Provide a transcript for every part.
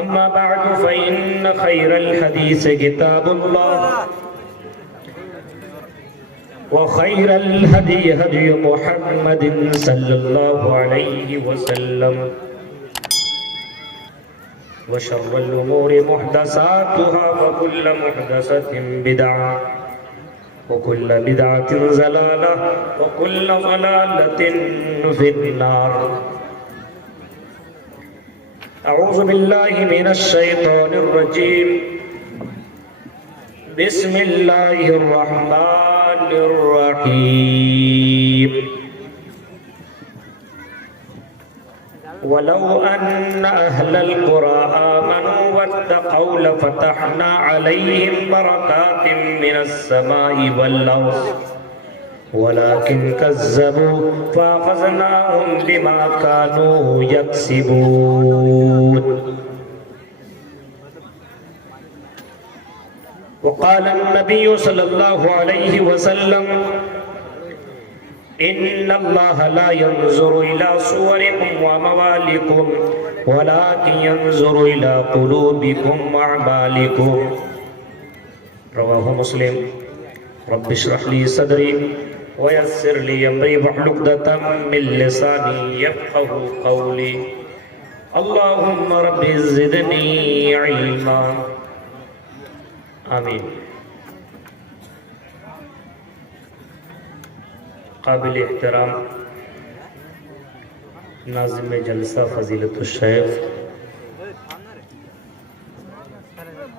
أما بعد فإن خير الحديث كتاب الله وخير الهدي هدي محمد صلى الله عليه وسلم وشر الأمور محدثاتها وكل محدثة بدعة وكل بدعة ضلالة وكل ضلالة في النار. أعوذ بالله من الشيطان الرجيم. بسم الله الرحمن الرحيم. ولو أن أهل القرى آمنوا واتقوا لفتحنا عليهم بركات من السماء والأرض ولكن كذبوا فأخذناهم بما كانوا يكسبون. وقال النبي صلى الله عليه وسلم إن الله لا ينظر إلى صوركم وأموالكم ولكن ينظر إلى قلوبكم وأعمالكم. رواه مسلم. رب اشرح لي صدري ويسر لي أمري واحلل عقدة من لساني يفقهوا قولي. اللهم رب زدني علما. آمین. قابل احترام ناظم جلسہ فضیلت الشیخ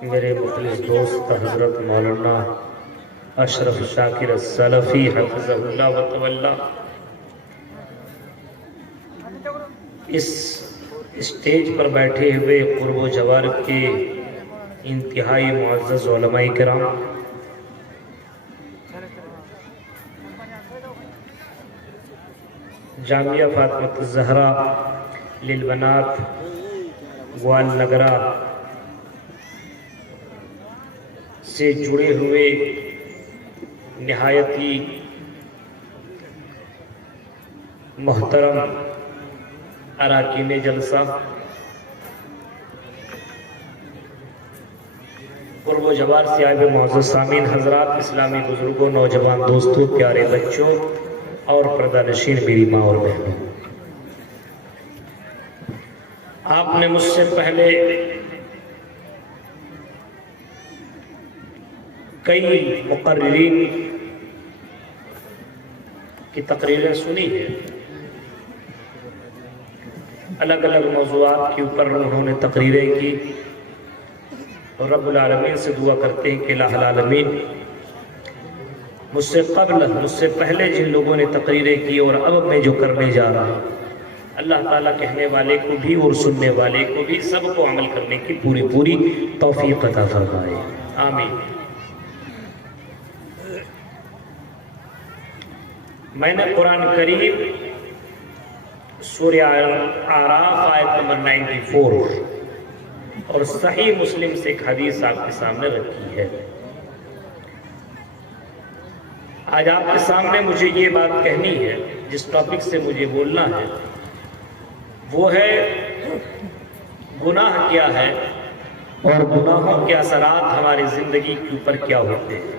میرے مخلص دوست حضرت مولانا اشرف شاکر السلفی حفظہ اللہ و تولا، اس اسٹیج پر بیٹھے ہوئے قرب و جوار کے انتہائی معزز علماء کرام، جامعہ فاطمہ الزہرا للبنات گوال نگرہ سے جڑے ہوئے نہایتی محترم اراکین جلسہ، قرب و جوار سے آئے ہوئے معزز سامعین حضرات، اسلامی بزرگوں، نوجوان دوستوں، پیارے بچوں اور پردہ نشین میری ماں اور بہنوں، آپ نے مجھ سے پہلے کئی مقررین کی تقریریں سنی ہیں، الگ الگ موضوعات کے اوپر انہوں نے تقریریں کی، اور رب العالمین سے دعا کرتے ہیں کہ الہ العالمین مجھ سے قبل، مجھ سے پہلے جن لوگوں نے تقریریں کی اور اب میں جو کرنے جا رہا ہوں، اللہ تعالیٰ کہنے والے کو بھی اور سننے والے کو بھی سب کو عمل کرنے کی پوری توفیق عطا فرمائے. آمین. میں نے قرآن کریم سورہ اعراف آیت نمبر 94 اور صحیح مسلم سے ایک حدیث آپ کے سامنے رکھی ہے. آج آپ کے سامنے مجھے یہ بات کہنی ہے، جس ٹاپک سے مجھے بولنا ہے وہ ہے گناہ کیا ہے اور گناہوں کے اثرات ہماری زندگی کے اوپر کیا ہوتے ہیں.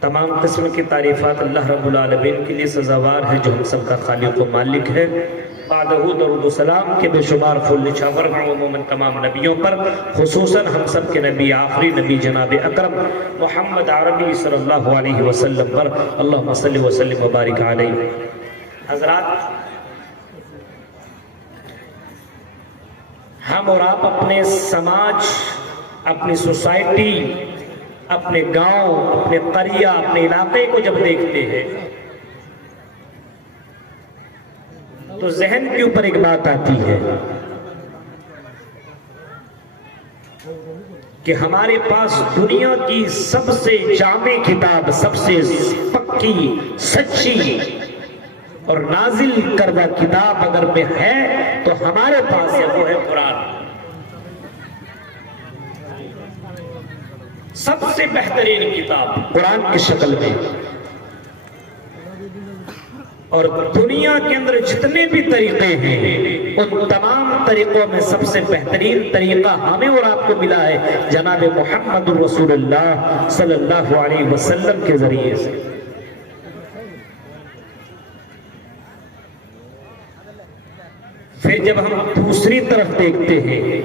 تمام قسم کی تعریفات اللہ رب العالمین کے لیے سزاوار ہے جو ہم سب کا خالق و مالک ہے. بعدہ درود و سلام کے بے شمار فل نشاور عموماً تمام نبیوں پر، خصوصاً ہم سب کے نبی آخری نبی جناب اکرم محمد عربی صلی اللہ علیہ وسلم پر اللہم صلی وسلم وبارک علیہ. حضرات، ہم اور آپ اپنے سماج، اپنی سوسائٹی، اپنے گاؤں، اپنے قریہ، اپنے علاقے کو جب دیکھتے ہیں تو ذہن کے اوپر ایک بات آتی ہے کہ ہمارے پاس دنیا کی سب سے جامع کتاب، سب سے پکی، سچی اور نازل کردہ کتاب اگر میں ہے تو ہمارے پاس ہے، وہ ہے قرآن. سب سے بہترین کتاب قرآن کی شکل میں، اور دنیا کے اندر جتنے بھی طریقے ہیں ان تمام طریقوں میں سب سے بہترین طریقہ ہمیں اور آپ کو ملا ہے جناب محمد رسول اللہ صلی اللہ علیہ وسلم کے ذریعے سے۔ پھر جب ہم دوسری طرف دیکھتے ہیں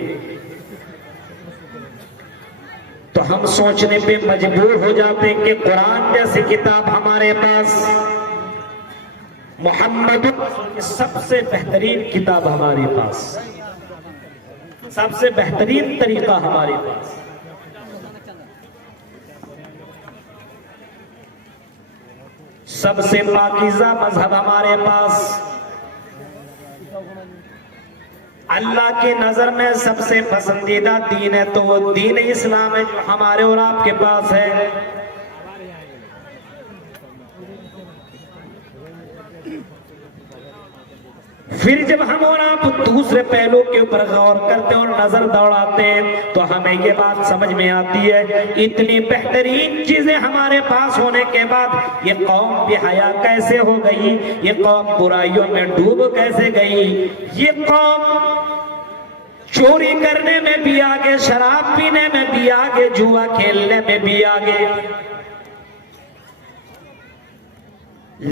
تو ہم سوچنے پہ مجبور ہو جاتے ہیں کہ قرآن جیسی کتاب ہمارے پاس، محمد کی سب سے بہترین کتاب ہمارے پاس، سب سے بہترین طریقہ ہمارے پاس، سب سے پاکیزہ مذہب ہمارے پاس، اللہ کی نظر میں سب سے پسندیدہ دین ہے تو وہ دین اسلام ہے جو ہمارے اور آپ کے پاس ہے۔ پھر جب ہم اور آپ دوسرے پہلو کے اوپر غور کرتے اور نظر دوڑاتے ہیں تو ہمیں یہ بات سمجھ میں آتی ہے اتنی بہترین چیزیں ہمارے پاس ہونے کے بعد یہ قوم بے حیا کیسے ہو گئی، یہ قوم برائیوں میں ڈوب کیسے گئی، یہ قوم چوری کرنے میں بھی آگے، شراب پینے میں بھی آگے، جوا کھیلنے میں بھی آگے،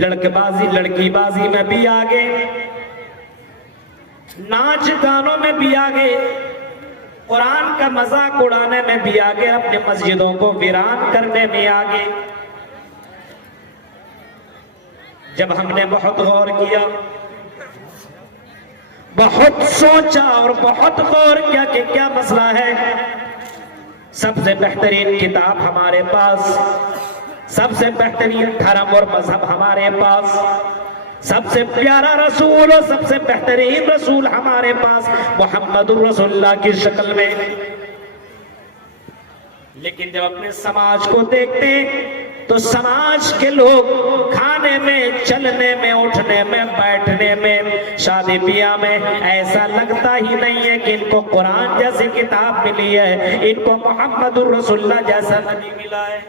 لڑکے بازی لڑکی بازی میں بھی آگے، ناچ گانوں میں بھی آگے، قرآن کا مذاق اڑانے میں بھی آگے، اپنی مسجدوں کو ویران کرنے میں آگے۔ جب ہم نے بہت غور کیا، بہت سوچا اور بہت غور کیا کہ کیا مسئلہ ہے، سب سے بہترین کتاب ہمارے پاس، سب سے بہترین دھرم اور مذہب ہمارے پاس، سب سے پیارا رسول اور سب سے بہترین رسول ہمارے پاس محمد رسول اللہ کی شکل میں، لیکن جب اپنے سماج کو دیکھتے تو سماج کے لوگ کھانے میں، چلنے میں، اٹھنے میں، بیٹھنے میں، شادی بیاہ میں ایسا لگتا ہی نہیں ہے کہ ان کو قرآن جیسی کتاب ملی ہے، ان کو محمد رسول اللہ جیسا نبی ملا ہے۔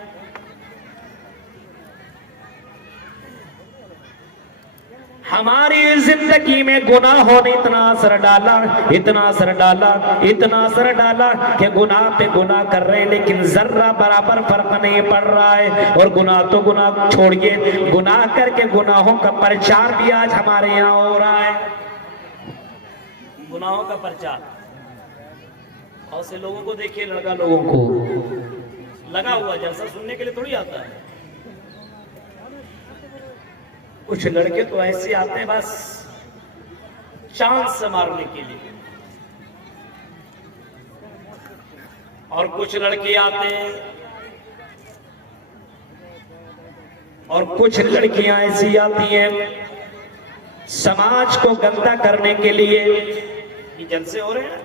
ہماری زندگی میں گناہوں نے اتنا اثر ڈالا، اتنا اثر ڈالا، اتنا اثر ڈالا کہ گناہ پہ گناہ کر رہے ہیں لیکن ذرہ برابر فرق نہیں پڑ رہا ہے، اور گناہ تو گناہ چھوڑیے، گناہ کر کے گناہوں کا پرچار بھی آج ہمارے یہاں ہو رہا ہے، گناہوں کا پرچار۔ اور سے لوگوں کو دیکھیے، لڑکا لوگوں کو لگا ہوا جلسہ سننے کے لیے تھوڑی آتا ہے، کچھ لڑکے تو ایسے آتے ہیں بس چاند سے مارنے کے لیے، اور کچھ لڑکے آتے ہیں اور کچھ لڑکیاں ایسی آتی ہیں سماج کو گندا کرنے کے لیے۔ یہ جلسے ہو رہے ہیں،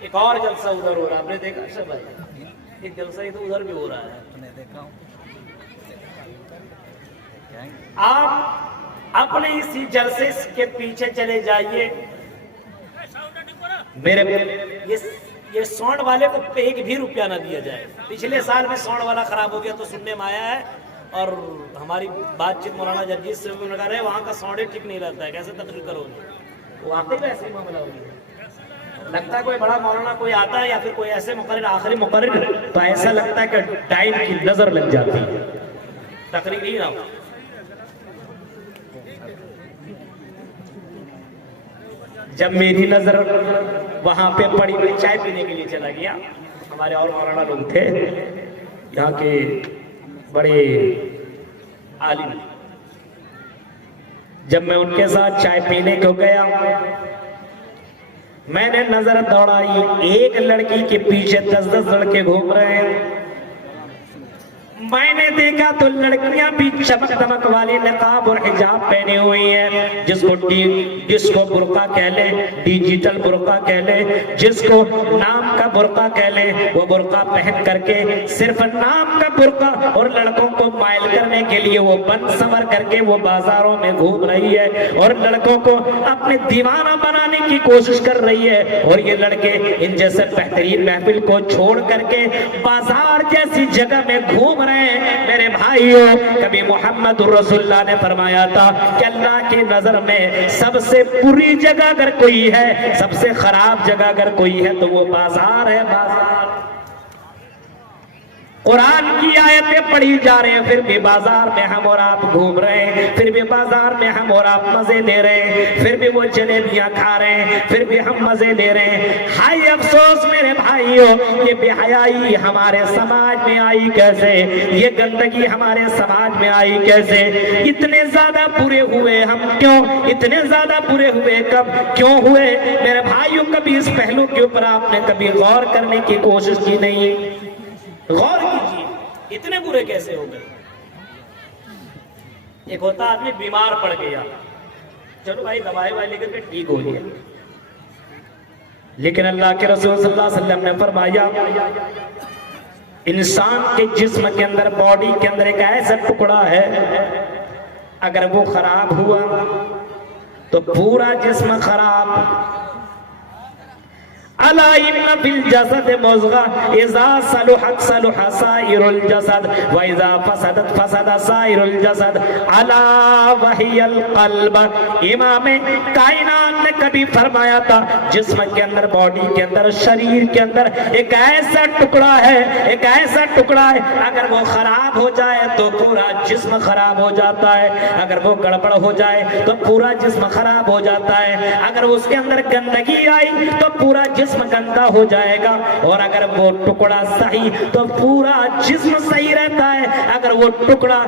ایک اور جلسہ ادھر ہو رہا ہے، آپ نے دیکھا سب ہے، ایک جلسہ ادھر بھی ہو رہا ہے، آپ اپنے اسی جلسے کے پیچھے چلے جائیے، یہ ساؤنڈ والے کو ایک بھی روپیہ نہ دیا جائے۔ پچھلے سال میں ساؤنڈ والا خراب ہو گیا تو سننے میں آیا ہے، اور ہماری بات چیت مولانا جرجیت سے بھی لگا رہے وہاں کا ساؤنڈ ٹھیک نہیں رہتا ہے، کیسے تقریر کرو گے، واقعی میں ایسے ہی معاملہ ہوگی۔ لگتا ہے کوئی بڑا مولانا کوئی آتا ہے یا پھر کوئی ایسے مقرر، آخری مقرر، تو ایسا لگتا ہے کہ ٹائم کی نظر لگ جاتی ہے، تقریر ہی نہ ہو۔ جب میری نظر وہاں پہ پڑی، میں چائے پینے کے لیے چلا گیا، ہمارے اور مولانا لوگ تھے یہاں کے بڑے عالم، جب میں ان کے ساتھ چائے پینے کو گیا میں نے نظر دوڑائی، ایک لڑکی کے پیچھے 10 لڑکے گھوم رہے ہیں، میں نے دیکھا تو لڑکیاں بھی چمک دمک والی نقاب اور حجاب پہنے ہوئی ہیں، جس کو برقع کہہ لے، ڈیجیٹل برقع کہہ لے، جس کو نام کا برقع کہہ لے، وہ برقع پہن کر کے صرف نام کا برقع اور لڑکوں کو مائل کرنے کے لیے وہ بن سمر کر کے وہ بازاروں میں گھوم رہی ہے اور لڑکوں کو اپنے دیوانہ بنانے کی کوشش کر رہی ہے۔ اور یہ لڑکے ان جیسے بہترین محفل کو چھوڑ کر کے بازار جیسی جگہ میں گھوم رہے ہیں۔ میرے بھائیوں، کبھی محمد رسول اللہ نے فرمایا تھا کہ اللہ کی نظر میں سب سے بری جگہ اگر کوئی ہے، سب سے خراب جگہ اگر کوئی ہے تو وہ بازار ہے، بازار۔ قرآن کی آیتیں پڑھی جا رہے ہیں، پھر بھی بازار میں ہم اور آپ گھوم رہے ہیں، پھر بھی بازار میں ہم اور آپ مزے لے رہے ہیں، پھر بھی وہ جلیبیاں کھا رہے ہیں، پھر بھی ہم مزے لے رہے ہیں۔ ہائے افسوس میرے بھائیوں، یہ بے حیائی ہمارے سماج میں آئی کیسے؟ یہ گندگی ہمارے سماج میں آئی کیسے؟ اتنے زیادہ برے ہوئے ہم کیوں؟ اتنے زیادہ برے ہوئے کب کیوں ہوئے؟ میرے بھائیوں، کبھی اس پہلو کے اوپر آپ نے کبھی غور کرنے کی کوشش کی نہیں؟ غور کیجیے، اتنے برے کیسے ہو گئے؟ ایک ہوتا آدمی بیمار پڑ گیا، چلو بھائی دوائی وائی لے کر ٹھیک ہو گیا، لیکن اللہ کے رسول صلی اللہ علیہ وسلم نے فرمایا انسان کے جسم کے اندر، باڈی کے اندر ایک ایسا ٹکڑا ہے، اگر وہ خراب ہوا تو پورا جسم خراب۔ الا ان فی الجسد مضغہ اذا صلحت صلح سائر الجسد واذا فسدت فسد سائر الجسد الا وہی القلب۔ امام کائنات نے کبھی فرمایا تھا جسم کے اندر، باڈی کے اندر، شریر کے اندر ایک ایسا ٹکڑا ہے، ایک ایسا ٹکڑا ہے، اگر وہ خراب ہو جائے تو پورا جسم خراب ہو جاتا ہے، اگر وہ گڑبڑ ہو جائے تو پورا جسم خراب ہو جاتا ہے، اگر اس کے اندر گندگی آئی تو پورا جسم گندا ہو جائے گا، اور اگر وہ ٹکڑا صحیح تو پورا جسم صحیح رہتا ہے۔ اگر وہ ٹکڑا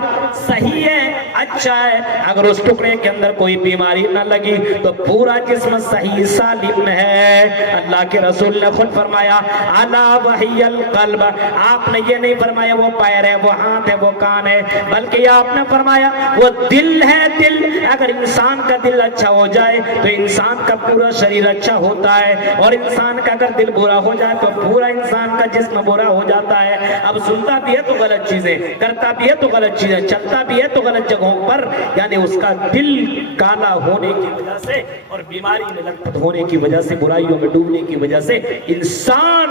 صحیح ہے، اچھا ہے، اگر اس ٹکڑے کے اندر کوئی بیماری نہ لگی تو پورا جسم صحیح سالم ہے۔ اللہ کے رسول نے خود فرمایا الا وہی القلب۔ آپ نے یہ نہیں فرمایا وہ پیر ہے، وہ ہاتھ ہے، وہ کان ہے، بلکہ آپ نے فرمایا وہ دل ہے، دل۔ اگر انسان کا دل اچھا ہو جائے تو انسان کا پورا شریر اچھا ہوتا ہے، اور انسان کا اگر دل برا ہو جائے تو پورا انسان کا جسم برا ہو جاتا ہے۔ اب سنتا بھی ہے تو غلط چیزیں، کرتا بھی ہے تو غلط چیزیں، چلتا بھی ہے تو غلط جگہوں پر، یعنی اس کا دل کالا ہونے کی وجہ سے اور بیماری میں لطپت ہونے کی وجہ سے، برائیوں میں ڈوبنے کی وجہ سے انسان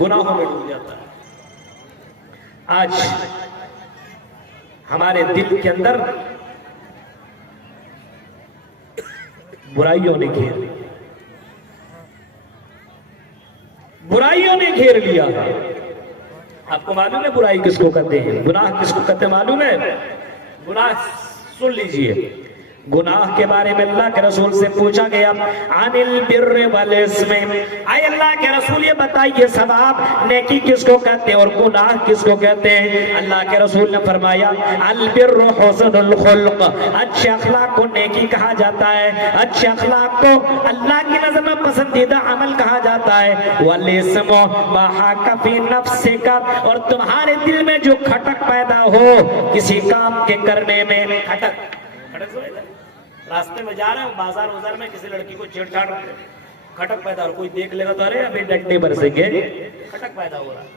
گناہوں میں ڈوب جاتا ہے۔ آج ہمارے دل کے اندر برائیوں نے گھیر لیا، برائیوں نے گھیر لیا۔ آپ کو معلوم ہے برائی کس کو کہتے ہیں، گناہ کس کو کہتے ہیں معلوم ہے؟ گناہ سن لیجئے، گناہ کے بارے میں اللہ کے رسول سے پوچھا گیا عن البر والاسم، اے اللہ کے رسول یہ بتائیے ثواب نیکی کس کو کہتے ہیں اور گناہ کس کو کہتے ہیں؟ اللہ کے رسول نے فرمایا البر حسن الخلق، اچھے اخلاق کو نیکی کہا جاتا ہے، اچھے اخلاق کو اللہ کی نظر میں پسندیدہ عمل کہا جاتا ہے۔ والاسم ما حاک فی نفسک، اور تمہارے دل میں جو کھٹک پیدا ہو کسی کام کے کرنے میں، کھٹک راستے میں جا رہے ہیں، بازار وزار میں کسی لڑکی کو چھیڑ چھاڑ رہے ہیں، کھٹک پیدا ہو، کوئی دیکھ لے گا تو ارے ابھی ڈنڈے برسیں گے، کھٹک پیدا ہو رہا ہے۔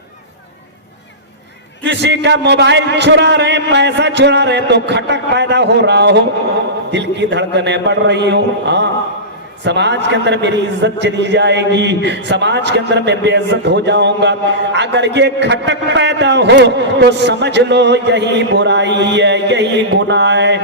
کسی کا موبائل چرا رہے، پیسہ چرا رہے تو کھٹک پیدا ہو رہا ہو، دل کی دھڑکنیں بڑھ رہی ہو، ہاں سماج کے اندر میری عزت چلی جائے گی، سماج کے اندر میں بے عزت ہو جاؤں گا، اگر یہ کھٹک پیدا ہو تو سمجھ لو یہی برائی ہے، یہی گناہ ہے۔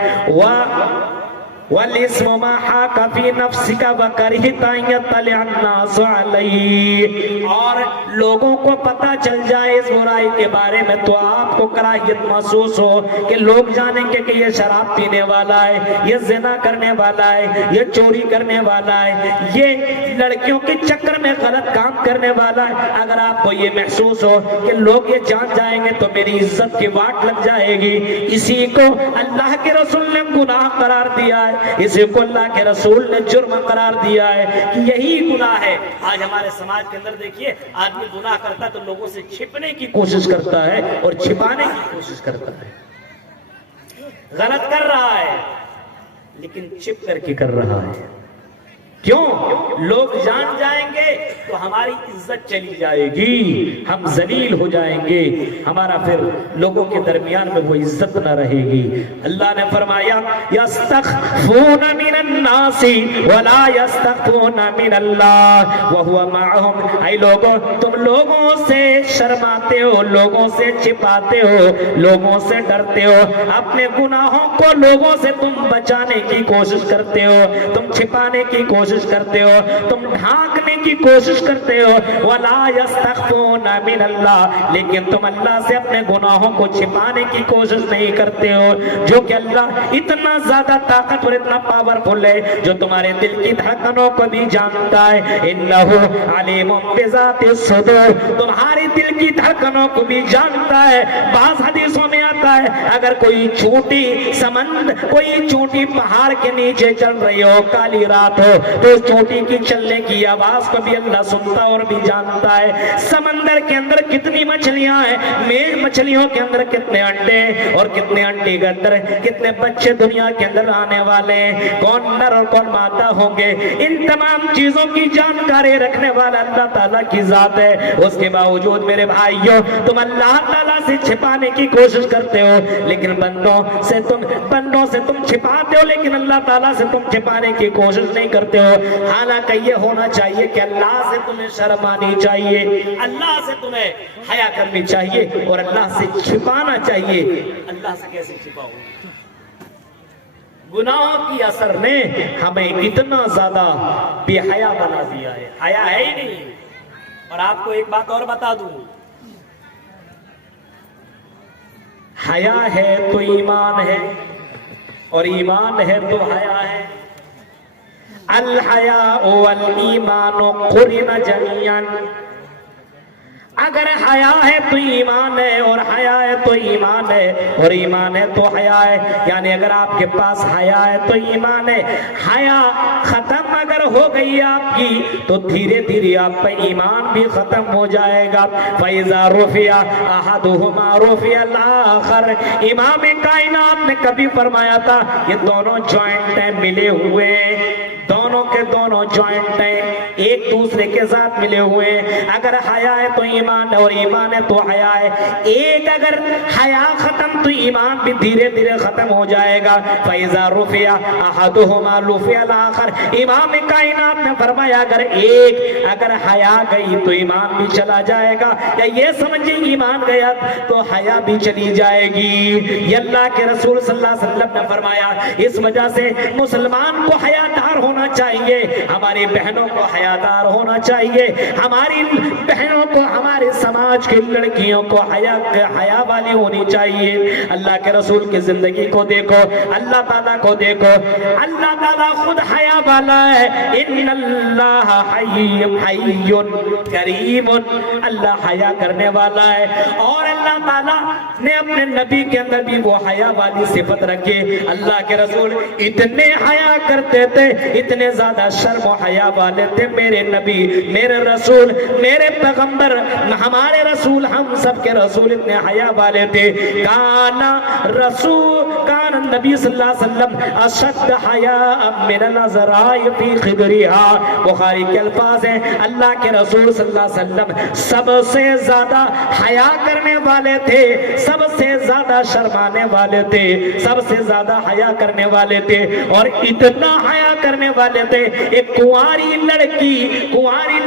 وَالِاسْمُ مَا حَاكَ فِي نَفْسِكَ وَكَرِهْتَ أَن يَطَّلِعَ النَّاسُ عَلَيْهِ، اور لوگوں کو پتہ چل جائے اس برائی کے بارے میں تو آپ کو کراہیت محسوس ہو کہ لوگ جانیں گے کہ یہ شراب پینے والا ہے، یہ زنا کرنے والا ہے، یہ چوری کرنے والا ہے، یہ لڑکیوں کے چکر میں غلط کام کرنے والا ہے۔ اگر آپ کو یہ محسوس ہو کہ لوگ یہ جان جائیں گے تو میری عزت کی واٹ لگ جائے گی، اسی کو اللہ کے رسول نے گناہ قرار دیا ہے، اسی کو اللہ کے رسول نے جرم قرار دیا ہے کہ یہی گناہ ہے. آج ہمارے سماج کے اندر دیکھیے آدمی گناہ کرتا تو لوگوں سے چھپنے کی کوشش کرتا ہے اور چھپانے کی کوشش کرتا ہے. غلط کر رہا ہے لیکن چھپ کر کے کر رہا ہے. کیوں؟ لوگ جان جائیں گے تو ہماری عزت چلی جائے گی, ہم ذلیل ہو جائیں گے, ہمارا پھر لوگوں کے درمیان میں وہ عزت نہ رہے گی. اللہ نے فرمایا یستخفون من الناس ولا یستخفون من اللہ وہو معہم. اے لوگوں, تم لوگوں سے شرماتے ہو, لوگوں سے چھپاتے ہو, لوگوں سے ڈرتے ہو, اپنے گناہوں کو لوگوں سے تم بچانے کی کوشش کرتے ہو, تم چھپانے کی کوشش کرتے ہو, تم ڈھانکنے کی کوشش کرتے ہو. وَلَا يَسْتَخْفُونَ مِنَ اللَّهِ, لیکن تم اللہ سے اپنے گناہوں کو چھپانے کی کوشش نہیں کرتے ہو, جو کہ اللہ اتنا زیادہ طاقتور, اتنا پاورفل ہے, جو تمہارے دل کی دھڑکنوں کو بھی جانتا ہے. إِنَّهُ عَلِيمٌ بِذَاتِ الصُّدُورِ, تمہاری دل کی دھڑکنوں کو بھی جانتا ہے. بعض حدیثوں میں آتا ہے اگر کوئی چھوٹی سمندر, کوئی چھوٹی پہاڑ کے نیچے چل رہی ہو, کالی رات ہو, تو اس چوٹی کی چلنے کی آواز کو بھی اللہ سنتا اور بھی جانتا ہے. سمندر کے اندر کتنی مچھلیاں ہیں, مچھلیوں کے اندر کتنے انڈے, اور کتنے انڈے کے اندر کتنے بچے دنیا کے اندر آنے والے ہیں, کون نر اور کون مادہ ہوں گے, ان تمام چیزوں کی جانکاری رکھنے والا اللہ تعالیٰ کی ذات ہے. اس کے باوجود میرے بھائیوں تم اللہ تعالیٰ سے چھپانے کی کوشش کرتے ہو, لیکن بندوں سے تم چھپاتے ہو, لیکن اللہ تعالیٰ سے تم چھپانے کی کوشش نہیں کرتے ہو. حالانکہ یہ ہونا چاہیے کہ اللہ سے تمہیں شرم آنی چاہیے, اللہ سے تمہیں حیا کرنی چاہیے, اور اللہ سے چھپانا چاہیے. اللہ سے کیسے چھپاؤ؟ گناہوں کی اثر نے ہمیں اتنا زیادہ بے حیا بنا دیا ہے, حیا ہے ہی نہیں. اور آپ کو ایک بات اور بتا دوں, حیا ہے تو ایمان ہے, اور ایمان ہے تو حیا ہے. الحیاء والایمان قرن جمیعا, اگر حیا ہے تو ایمان ہے, اور حیا ہے تو ایمان ہے, اور ایمان ہے تو حیا ہے. یعنی اگر آپ کے پاس حیا ہے تو ایمان ہے, حیا ختم اگر ہو گئی آپ کی تو دھیرے دھیرے آپ کا ایمان بھی ختم ہو جائے گا. فَإِذَا رُفِعَ أَحَدُهُمَا رُفِعَ الْآخَرُ, امام کائنات نے کبھی فرمایا تھا یہ دونوں جوائنٹ ہیں, ملے ہوئے, دونوں کے دونوں جوائنٹ ہیں, ایک دوسرے کے ساتھ ملے ہوئے. اگر حیا ہے تو ایمان ہے, اور ایمان ہے تو حیا ہے. ایک اگر حیا ختم تو ایمان بھی دھیرے دھیرے ختم ہو جائے گا. فَإِذَا رُفِعَ أَحَدُهُمَا رُفِعَ الْآخَرُ, امام کائنات نے فرمایا اگر حیا گئی تو ایمان بھی چلا جائے گا, یا یہ سمجھیں ایمان گیا تو حیا بھی چلی جائے گی. یہ اللہ کے رسول صلی اللہ علیہ وسلم نے فرمایا. اس وجہ سے مسلمان کو حیادار ہونا چاہیے, ہماری بہنوں کو حیادار ہونا چاہیے, ہماری بہنوں کو, ہمارے سماج کی لڑکیوں کو حیا والی ہونی چاہیے. اللہ کے رسول کی زندگی کو دیکھو, اللہ تعالیٰ کو دیکھو, اللہ تعالیٰ خود حیا والا ہے. ان اللہ حی کریم, اللہ حیا کرنے والا ہے. اور اللہ تعالیٰ نے اپنے نبی کے اندر بھی وہ حیا والی صفت رکھی. اللہ کے رسول اتنے حیا کرتے تھے, اتنے زیادہ شرم و حیا والے تھے. میرے نبی, میرے رسول, میرے پیغمبر, ہمارے رسول, ہم سب کے رسول اتنے حیا والے تھے. کان نبی صلی اللہ علیہ وسلم اشد حیاء من العذراء فی خدرها. بخاری کے الفاظ ہیں, اللہ کے رسول صلی اللہ علیہ وسلم سب سے زیادہ حیا کرنے والے تھے, سب سے زیادہ شرمانے والے تھے, سب سے زیادہ حیا کرنے والے تھے. اور اتنا حیا کرنے والے تھے, ایک کنواری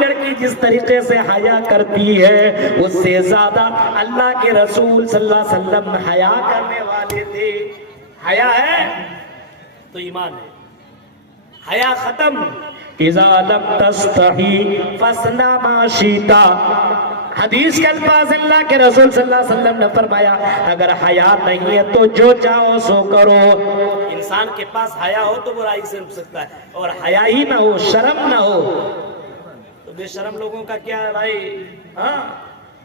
لڑکی جس طریقے سے حیا کرتی ہے اس سے زیادہ اللہ کے رسول صلی اللہ علیہ وسلم حیا کرنے والے تھے. حیا ہے تو ایمان ہے, حیا ختم. اذا لم تستحی فاصنع ما شئت, حدیث کے الفاظ اللہ کے رسول صلی اللہ علیہ وسلم نے فرمایا اگر حیا نہیں ہے تو جو چاہو سو کرو. انسان کے پاس حیا ہو تو برائی سے رک سکتا ہے, اور حیا ہی نہ ہو, شرم نہ ہو تو بے شرم لوگوں کا کیا ہے بھائی. ہاں,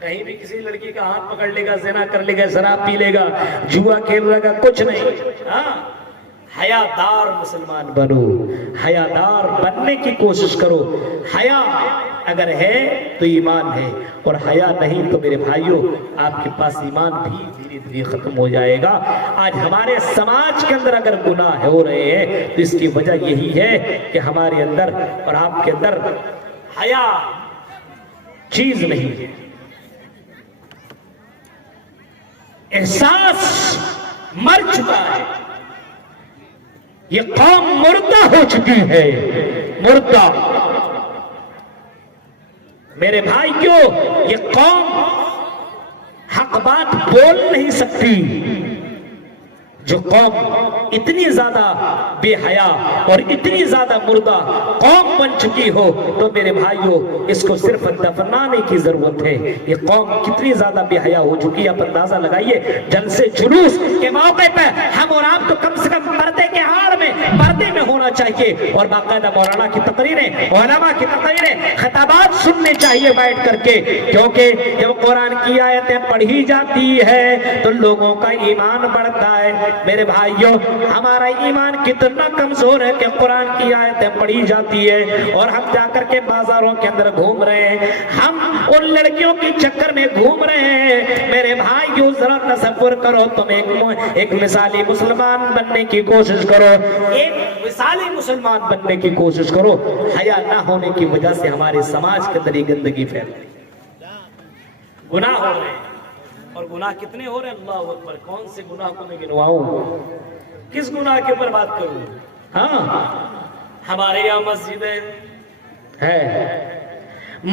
کہیں بھی کسی لڑکی کا ہاتھ پکڑ لے گا, زنا کر لے گا, شراب پی لے گا, جوا کھیل لے گا, کچھ نہیں. ہاں, حیادار مسلمان بنو، حیادار بننے کی کوشش کرو۔ حیا اگر ہے تو ایمان ہے، اور حیا نہیں تو میرے بھائیوں آپ کے پاس ایمان بھی دھیرے دھیرے ختم ہو جائے گا۔ آج ہمارے سماج کے اندر اگر گناہ ہو رہے ہیں تو اس کی وجہ یہی ہے کہ ہمارے اندر اور آپ کے اندر حیا چیز نہیں ہے، احساس مر چکا ہے، یہ قوم مردہ ہو چکی ہے، مردہ۔ میرے بھائیوں یہ قوم حق بات بول نہیں سکتی۔ جو قوم اتنی زیادہ بے حیا اور اتنی زیادہ مردہ قوم بن چکی ہو تو میرے بھائیوں اس کو صرف دفنانے کی ضرورت ہے۔ یہ قوم کتنی زیادہ بے حیا ہو چکی ہے، آپ اندازہ لگائیے۔ جلسے جلوس کے موقع پہ ہم اور آپ تو کم سے کم پردے کے آڑ میں، پردے میں ہونا چاہیے، اور باقاعدہ مولانا کی تقریریں، علماء کی تقریریں، خطابات سننے چاہیے بیٹھ کر کے، کیونکہ جب قرآن کی آیتیں پڑھی جاتی ہے تو لوگوں کا ایمان بڑھتا ہے۔ میرے بھائیوں ہمارا ایمان کتنا کمزور ہے کہ قرآن کی آیتیں پڑھی جاتی ہے اور ہم جا کر کے بازاروں کے اندر گھوم رہے ہیں، ہم ان لڑکیوں کی چکر میں گھوم رہے ہیں۔ میرے بھائیوں ذرا تصور کرو، تم ایک مثالی مسلمان بننے کی کوشش کرو، ایک مثالی مسلمان بننے کی کوشش کرو۔ حیا نہ ہونے کی وجہ سے ہمارے سماج کے اندر یہ گندگی پھیل رہی ہے، گناہ ہو رہے ہیں، اور گناہ کتنے ہو رہے ہیں؟ اللہ اکبر۔ کون سے گناہ کو میں گنواؤں؟ کس گناہ کے اوپر بات کروں؟ ہاں ہمارے یہاں مسجد ہے،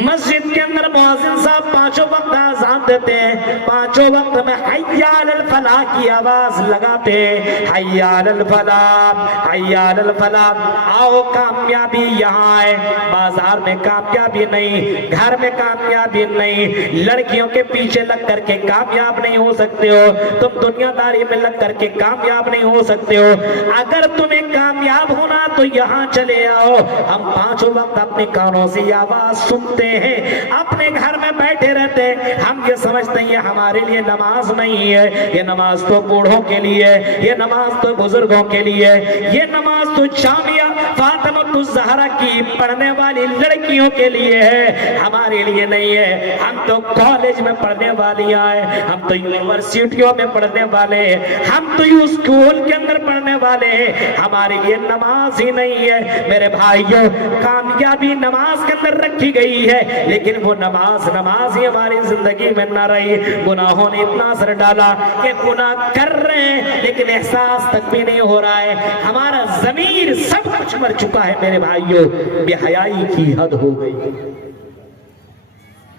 مسجد کے اندر مؤذن صاحب پانچوں وقت اذان دیتے ہیں، پانچوں وقت میں حی علی الفلاح کی آواز لگاتے ہیں، حی علی الفلاح، حی علی الفلاح۔ آؤ کامیابی یہاں ہے، بازار میں کامیابی نہیں، گھر میں کامیابی نہیں، لڑکیوں کے پیچھے لگ کر کے کامیاب نہیں ہو سکتے ہو، تم دنیا داری میں لگ کر کے کامیاب نہیں ہو سکتے ہو۔ اگر تمہیں کامیاب ہونا تو یہاں چلے آؤ، ہم پانچوں وقت اپنے کانوں سے یہ آواز سنتے ہیں، اپنے گھر میں بیٹھے رہتے ہیں، ہم یہ سمجھتے ہیں یہ ہمارے لیے نماز نہیں ہے، یہ نماز تو بوڑھوں کے لیے، یہ نماز تو بزرگوں کے لیے، یہ نماز تو جامعہ فاطمہ الزہرا کی پڑھنے والی لڑکیوں کے لیے ہے، ہمارے لیے نہیں ہے۔ ہم تو کالج میں پڑھنے والیاں ہیں، ہم تو یونیورسٹیوں میں پڑھنے والے ہیں، ہم تو اسکول کے اندر پڑھنے والے ہیں، ہمارے لیے نماز ہی نہیں ہے۔ میرے بھائیوں کامیابی نماز کے اندر رکھی گئی ہے، لیکن وہ نماز ہی ہماری زندگی میں نہ رہی۔ گناہوں نے اتنا اثر ڈالا کہ گناہ کر رہے ہیں لیکن احساس تک بھی نہیں ہو رہا ہے، ہمارا ضمیر سب کچھ مر چکا ہے۔ میرے بھائیوں بے حیائی کی حد ہو گئی۔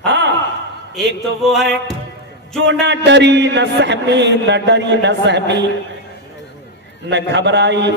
ہاں ایک تو وہ ہے جو نہ ڈری نہ سہمی، نہ ڈری نہ سہمی، نہ گھبرائی،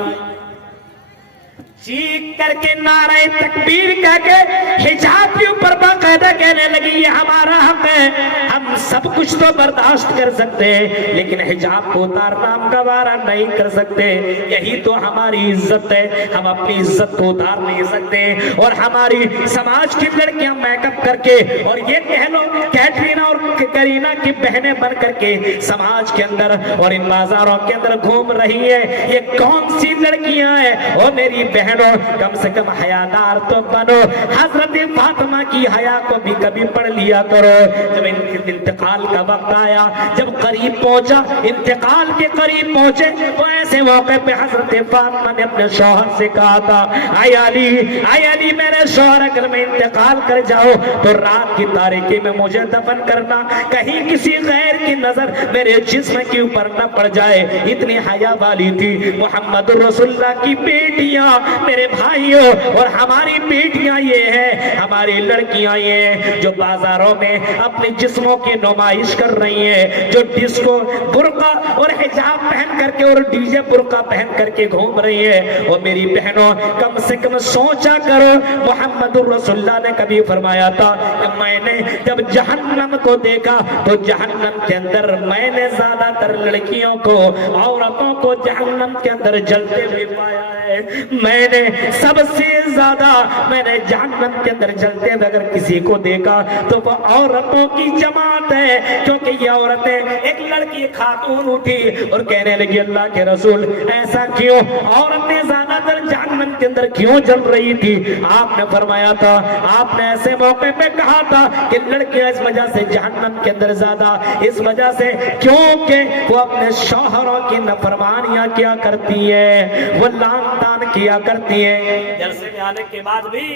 چیخ کر کے نعرہ تکبیر کہہ کے حجاب کے اوپر باقاعدہ کہنے لگی یہ ہمارا حق ہے، ہم سب کچھ تو برداشت کر سکتے ہیں لیکن حجاب کو اتارنا ہم گوارا نہیں کر سکتے، یہی تو ہماری عزت ہے، ہم اپنی عزت کو اتار نہیں سکتے۔ اور ہماری سماج کی لڑکیاں میک اپ کر کے اور یہ کہہ لو کیٹرینا اور کرینہ کی بہنیں بن کر کے سماج کے اندر اور ان بازاروں کے اندر گھوم رہی ہیں، یہ کون سی لڑکیاں ہیں؟ اور میری بہنوں کم سے کم حیادار تو بنو، حضرت فاطمہ کی حیا کو بھی کبھی پڑھ لیا کرو۔ جب انتقال کا وقت آیا، جب قریب پہنچا، انتقال کے قریب پہنچے، وہ ایسے موقع پہ حضرت فاطمہ نے اپنے شوہر سے کہا تھا اے علی میرے شوہر اگر میں انتقال کر جاؤ تو رات کی تاریکی میں مجھے دفن کرنا، کہیں کسی غیر کی نظر میرے جسم کے اوپر نہ پڑ جائے۔ اتنی حیا والی تھی۔ محمد رسول اللہ کی بیٹیاں میرے بھائیوں اور ہماری بیٹیاں یہ ہیں، ہماری لڑکیاں یہ ہیں جو بازاروں میں اپنے جسموں کی نمائش کر رہی ہیں، جو ڈسکو برقع اور حجاب پہن کر کے اور ڈی جے برقع پہن کر کے گھوم رہی ہیں۔ اور میری بہنوں کم سے کم سوچا کرو، محمد رسول اللہ نے کبھی فرمایا تھا کہ میں نے جب جہنم کو دیکھا تو جہنم کے اندر میں نے زیادہ تر لڑکیوں کو، عورتوں کو جہنم کے اندر جلتے ہوئے پایا ہے۔ ہے میں نے سب سے زیادہ میں نے جہنم کے اندر جلتے ہوئے اگر کسی کو دیکھا تو وہ عورتوں کی جماعت ہے، کیونکہ یہ عورتیں ایک لڑکی خاتون اٹھی اور کہنے لگی اللہ کے رسول ایسا کیوں، عورتیں زیادہ تر جہنم کے اندر کیوں جل رہی تھی؟ آپ نے فرمایا تھا، آپ نے ایسے موقع پہ کہا تھا کہ لڑکیاں اس وجہ سے جہنم کے اندر زیادہ اس وجہ سے کیونکہ وہ اپنے شوہروں کی نافرمانیاں کیا کرتی ہیں، وہ لعن طعن کیا کرتی ہیں۔ جلسے میں آنے کے بعد بھی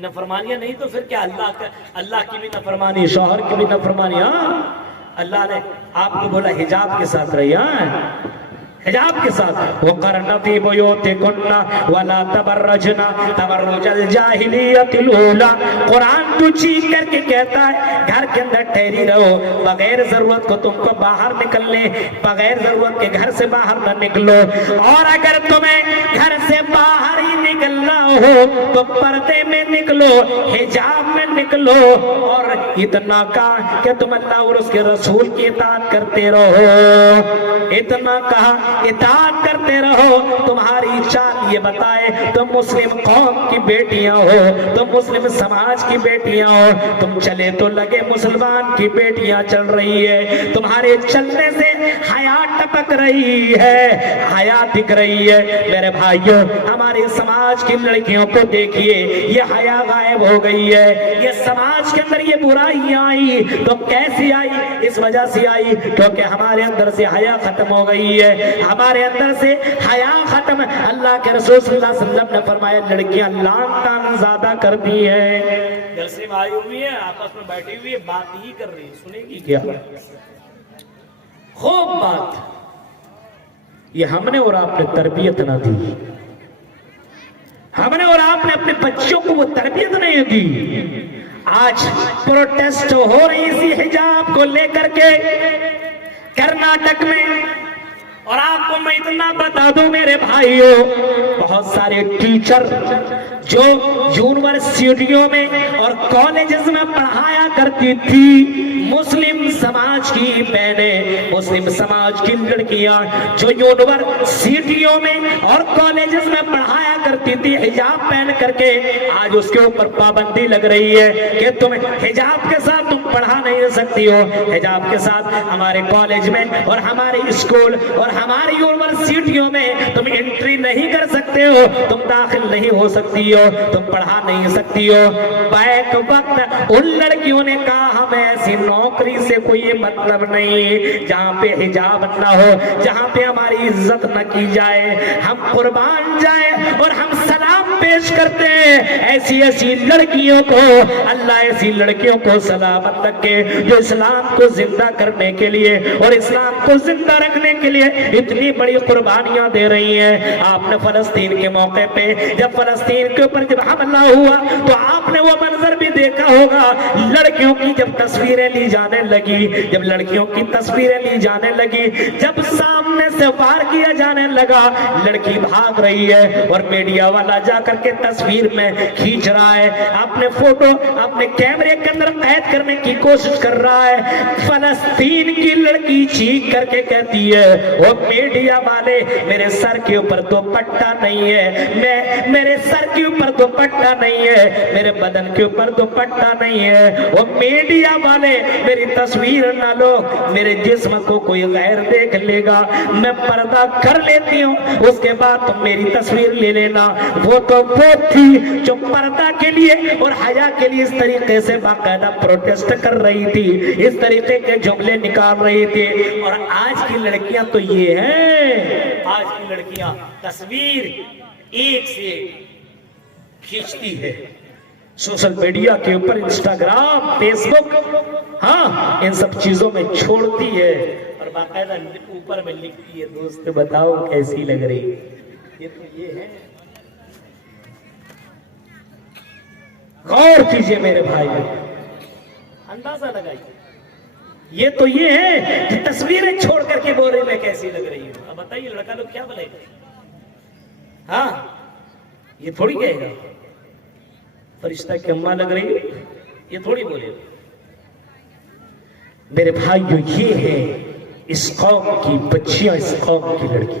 نافرمانیاں نہیں تو پھر کیا اللہ کی بھی نافرمانی، شوہر کی بھی نافرمانی؟ ہاں اللہ نے آپ کو بولا حجاب کے ساتھ رہی، حجاب کے ساتھ وَقَرْنَ فِي بُيُوتِكُنَّ وَلَا تَبَرَّجْنَ تَبَرُّجَ الْجَاهِلِيَّةِ الْأُولَىٰ۔ قرآن تو چیخ کر کے کہتا ہے گھر کے اندر ٹھہری رہو، بغیر ضرورت کو تم کو باہر نکلنے، بغیر ضرورت کے گھر سے باہر نہ نکلو، اور اگر تمہیں گھر سے باہر ہی نکلنا ہو تو پردے میں نکلو، حجاب میں نکلو، اور اتنا کہا کہ تم اللہ اور اس کے رسول کی اطاعت کرتے رہو، اتنا کہا اطاعت کرتے رہو۔ تمہاری چال یہ بتائے تم مسلم قوم کی بیٹیاں ہو، تم مسلم سماج کی بیٹیاں ہو، تم چلے تو لگے مسلمان کی بیٹیاں چل رہی ہے، تمہارے چلنے سے حیا ٹپک رہی ہے، حیا دکھ رہی ہے۔ میرے بھائیوں ہمارے سماج کی لڑکیوں کو دیکھیے، یہ حیا غائب ہو گئی ہے، یہ سماج کے اندر یہ برائیاں آئی تو کیسی آئی؟ اس وجہ سے آئی کیونکہ ہمارے اندر سے حیا ختم ہو گئی ہے، ہمارے اندر سے حیا ختم۔ اللہ کے رسول صلی اللہ علیہ وسلم نے فرمایا لڑکیاں لعن طعن زیادہ کرتی ہیں۔ جلسے میں آئی ہوئی ہیں، آپس میں بیٹھی ہوئی ہے، بات ہی کر رہی ہے، سنے گی کیا؟ خوب بات، یہ ہم نے اور آپ نے تربیت نہ دی، ہم نے اور آپ نے اپنے بچوں کو وہ تربیت نہیں دی۔ آج پروٹیسٹ ہو رہی اسی حجاب کو لے کر کے کرناٹک میں، اور آپ کو میں اتنا بتا دوں میرے بھائیوں، بہت سارے ٹیچر جو یونیورسٹیوں میں اور کالجز میں پڑھایا کرتی تھی، مسلم سماج کی بہنیں، مسلم سماج کی لڑکیاں جو یونیورسٹیوں میں اور کالجز میں پڑھایا کرتی تھی حجاب پہن کر کے، آج اس کے اوپر پابندی لگ رہی ہے کہ تم حجاب کے ساتھ تم پڑھا نہیں سکتی ہو، حجاب کے ساتھ ہمارے کالج میں اور ہمارے اسکول اور ہماری یونیورسٹیوں میں تم انٹری نہیں کر سکتے ہو، تم داخل نہیں ہو سکتی ہو، تم پڑھا نہیں سکتی ہو۔ بیک وقت ان لڑکیوں نے کہا ہمیں ایسی نوکری سے کوئی مطلب نہیں جہاں پہ حجاب نہ ہو، جہاں پہ ہماری عزت نہ کی جائے، ہم قربان جائیں اور ہم سلام پیش کرتے ہیں ایسی ایسی لڑکیوں کو۔ اللہ ایسی لڑکیوں کو سلامت رکھے جو اسلام کو زندہ کرنے کے لیے اور اسلام کو زندہ رکھنے کے لیے اتنی بڑی قربانیاں دے رہی ہیں۔ آپ نے فلسطین کے موقع پہ جب فلسطین کے اوپر جب حملہ ہوا تو آپ نے وہ منظر بھی دیکھا ہوگا، لڑکیوں کی جب تصویریں لی جانے لگی، جب لڑکیوں کی تصویریں لی جانے لگی، جب سامنے سے وار کیا جانے لگا، لڑکی بھاگ رہی ہے اور میڈیا والا جا کر کے تصویر میں کھینچ رہا ہے، اپنے فوٹو اپنے کیمرے کے اندر قید کرنے کی کوشش کر رہا ہے۔ فلسطین کی لڑکی چیخ کر کے کہتی ہے وہ میڈیا والے میرے سر کے اوپر دوپٹہ نہیں ہے، میرے سر کے اوپر دوپٹہ نہیں ہے، میرے بدن کے اوپر دوپٹہ نہیں ہے، وہ میڈیا والے میری تصویر نہ لو، میرے جسم کو کوئی غیر دیکھ لے گا، میں پردہ کر لیتی ہوں اس کے بعد تم میری تصویر لے لینا۔ وہ تو وہ تھی جو پردہ کے لیے اور حیا کے لیے اس طریقے سے باقاعدہ پروٹیسٹ کر رہی تھی، اس طریقے کے جملے نکال رہی تھی۔ اور آج کی لڑکیاں تو یہ ہیں، آج کی لڑکیاں تصویر ایک سے کھینچتی ہے، سوشل میڈیا کے اوپر انسٹاگرام، فیس بک، ہاں ان سب چیزوں میں چھوڑتی ہے اور باقاعدہ اوپر میں لکھتی ہے دوست بتاؤ کیسی لگ رہی ہے۔ یہ تو یہ ہے، غور کیجئے میرے بھائی، اندازہ لگائیے، یہ تو یہ ہے کہ تصویریں چھوڑ کر کے بول رہے میں کیسی لگ رہی ہوں۔ اب بتائیے لڑکا لوگ کیا بولے گا؟ ہاں یہ تھوڑی کہے گا فرشتہ کی اماں لگ رہی ہے، یہ تھوڑی بولے گا۔ میرے بھائیو یہ ہے اس قوم کی بچیاں، اس قوم کی لڑکی،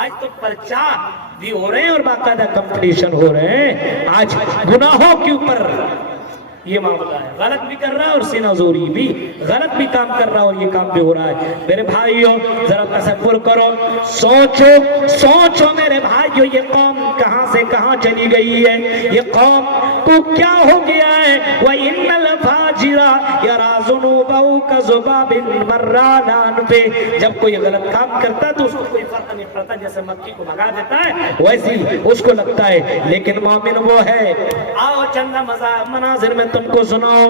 آج تو پرچہ بھی ہو رہے ہیں اور باقاعدہ کمپٹیشن ہو رہے ہیں. آج گناہوں کے اوپر یہ معاملہ ہے. غلط بھی کر رہا ہے اور سینہ زوری بھی غلط بھی کام کر رہا ہے اور یہ کام بھی ہو رہا ہے. میرے بھائیوں ذرا تصور کرو, سوچو میرے بھائیوں, یہ قوم کہاں سے کہاں چلی گئی ہے, یہ قوم کو کیا ہو گیا ہے. وَإِنَّ الْفَاجِرَ يَرَى ذُنُوبَهُ كَذُبَابٍ مَرَّ عَلَى أَنْفِهِ. جب کوئی غلط کام کرتا ہے تو اس کو کوئی فرق نہیں پڑتا, جیسے مکھی کو بھگا دیتا ہے ویسے اس کو لگتا ہے. لیکن مومن وہ ہے. آؤ چند مناظر میں تم کو سناؤ.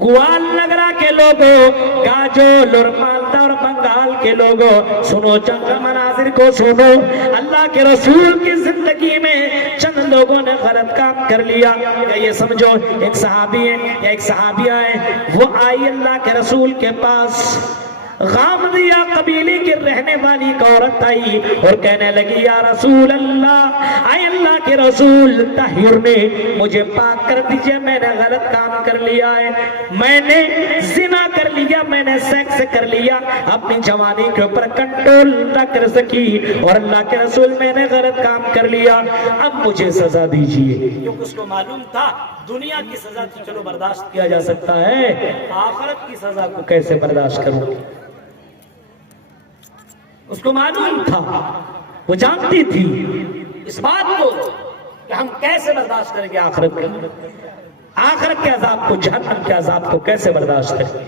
گوال نگرہ کے لوگوں, گاجول اور مالدہ اور بنگال کے لوگوں, سنو چند مناظر کو سنو. اللہ کے رسول کی زندگی میں چند لوگوں نے غلط کام کر لیا. یا یہ سمجھو ایک صحابی ہے یا ایک صحابیہ ہے, وہ آئی اللہ کے رسول کے پاس. غامدیہ قبیلے کی رہنے والی ایک عورت آئی اور کہنے لگی, یا رسول اللہ, اے اللہ کے رسول, طہرنی, مجھے پاک کر دیجئے, میں نے غلط کام کر لیا ہے, میں نے زنا کر لیا, میں نے سیکس کر لیا, اپنی جوانی کے اوپر کنٹرول نہ کر سکی, اور اللہ کے رسول میں نے غلط کام کر لیا, اب مجھے سزا دیجئے. کیونکہ اس کو معلوم تھا دنیا کی سزا تو چلو برداشت کیا جا سکتا ہے, آخرت کی سزا کو کیسے برداشت کروں گی. اس کو معلوم تھا, وہ جانتی تھی اس بات کو کہ ہم کیسے برداشت کریں گے آخرت کے عذاب کو, جہنم کے عذاب کو کیسے برداشت کریں گے.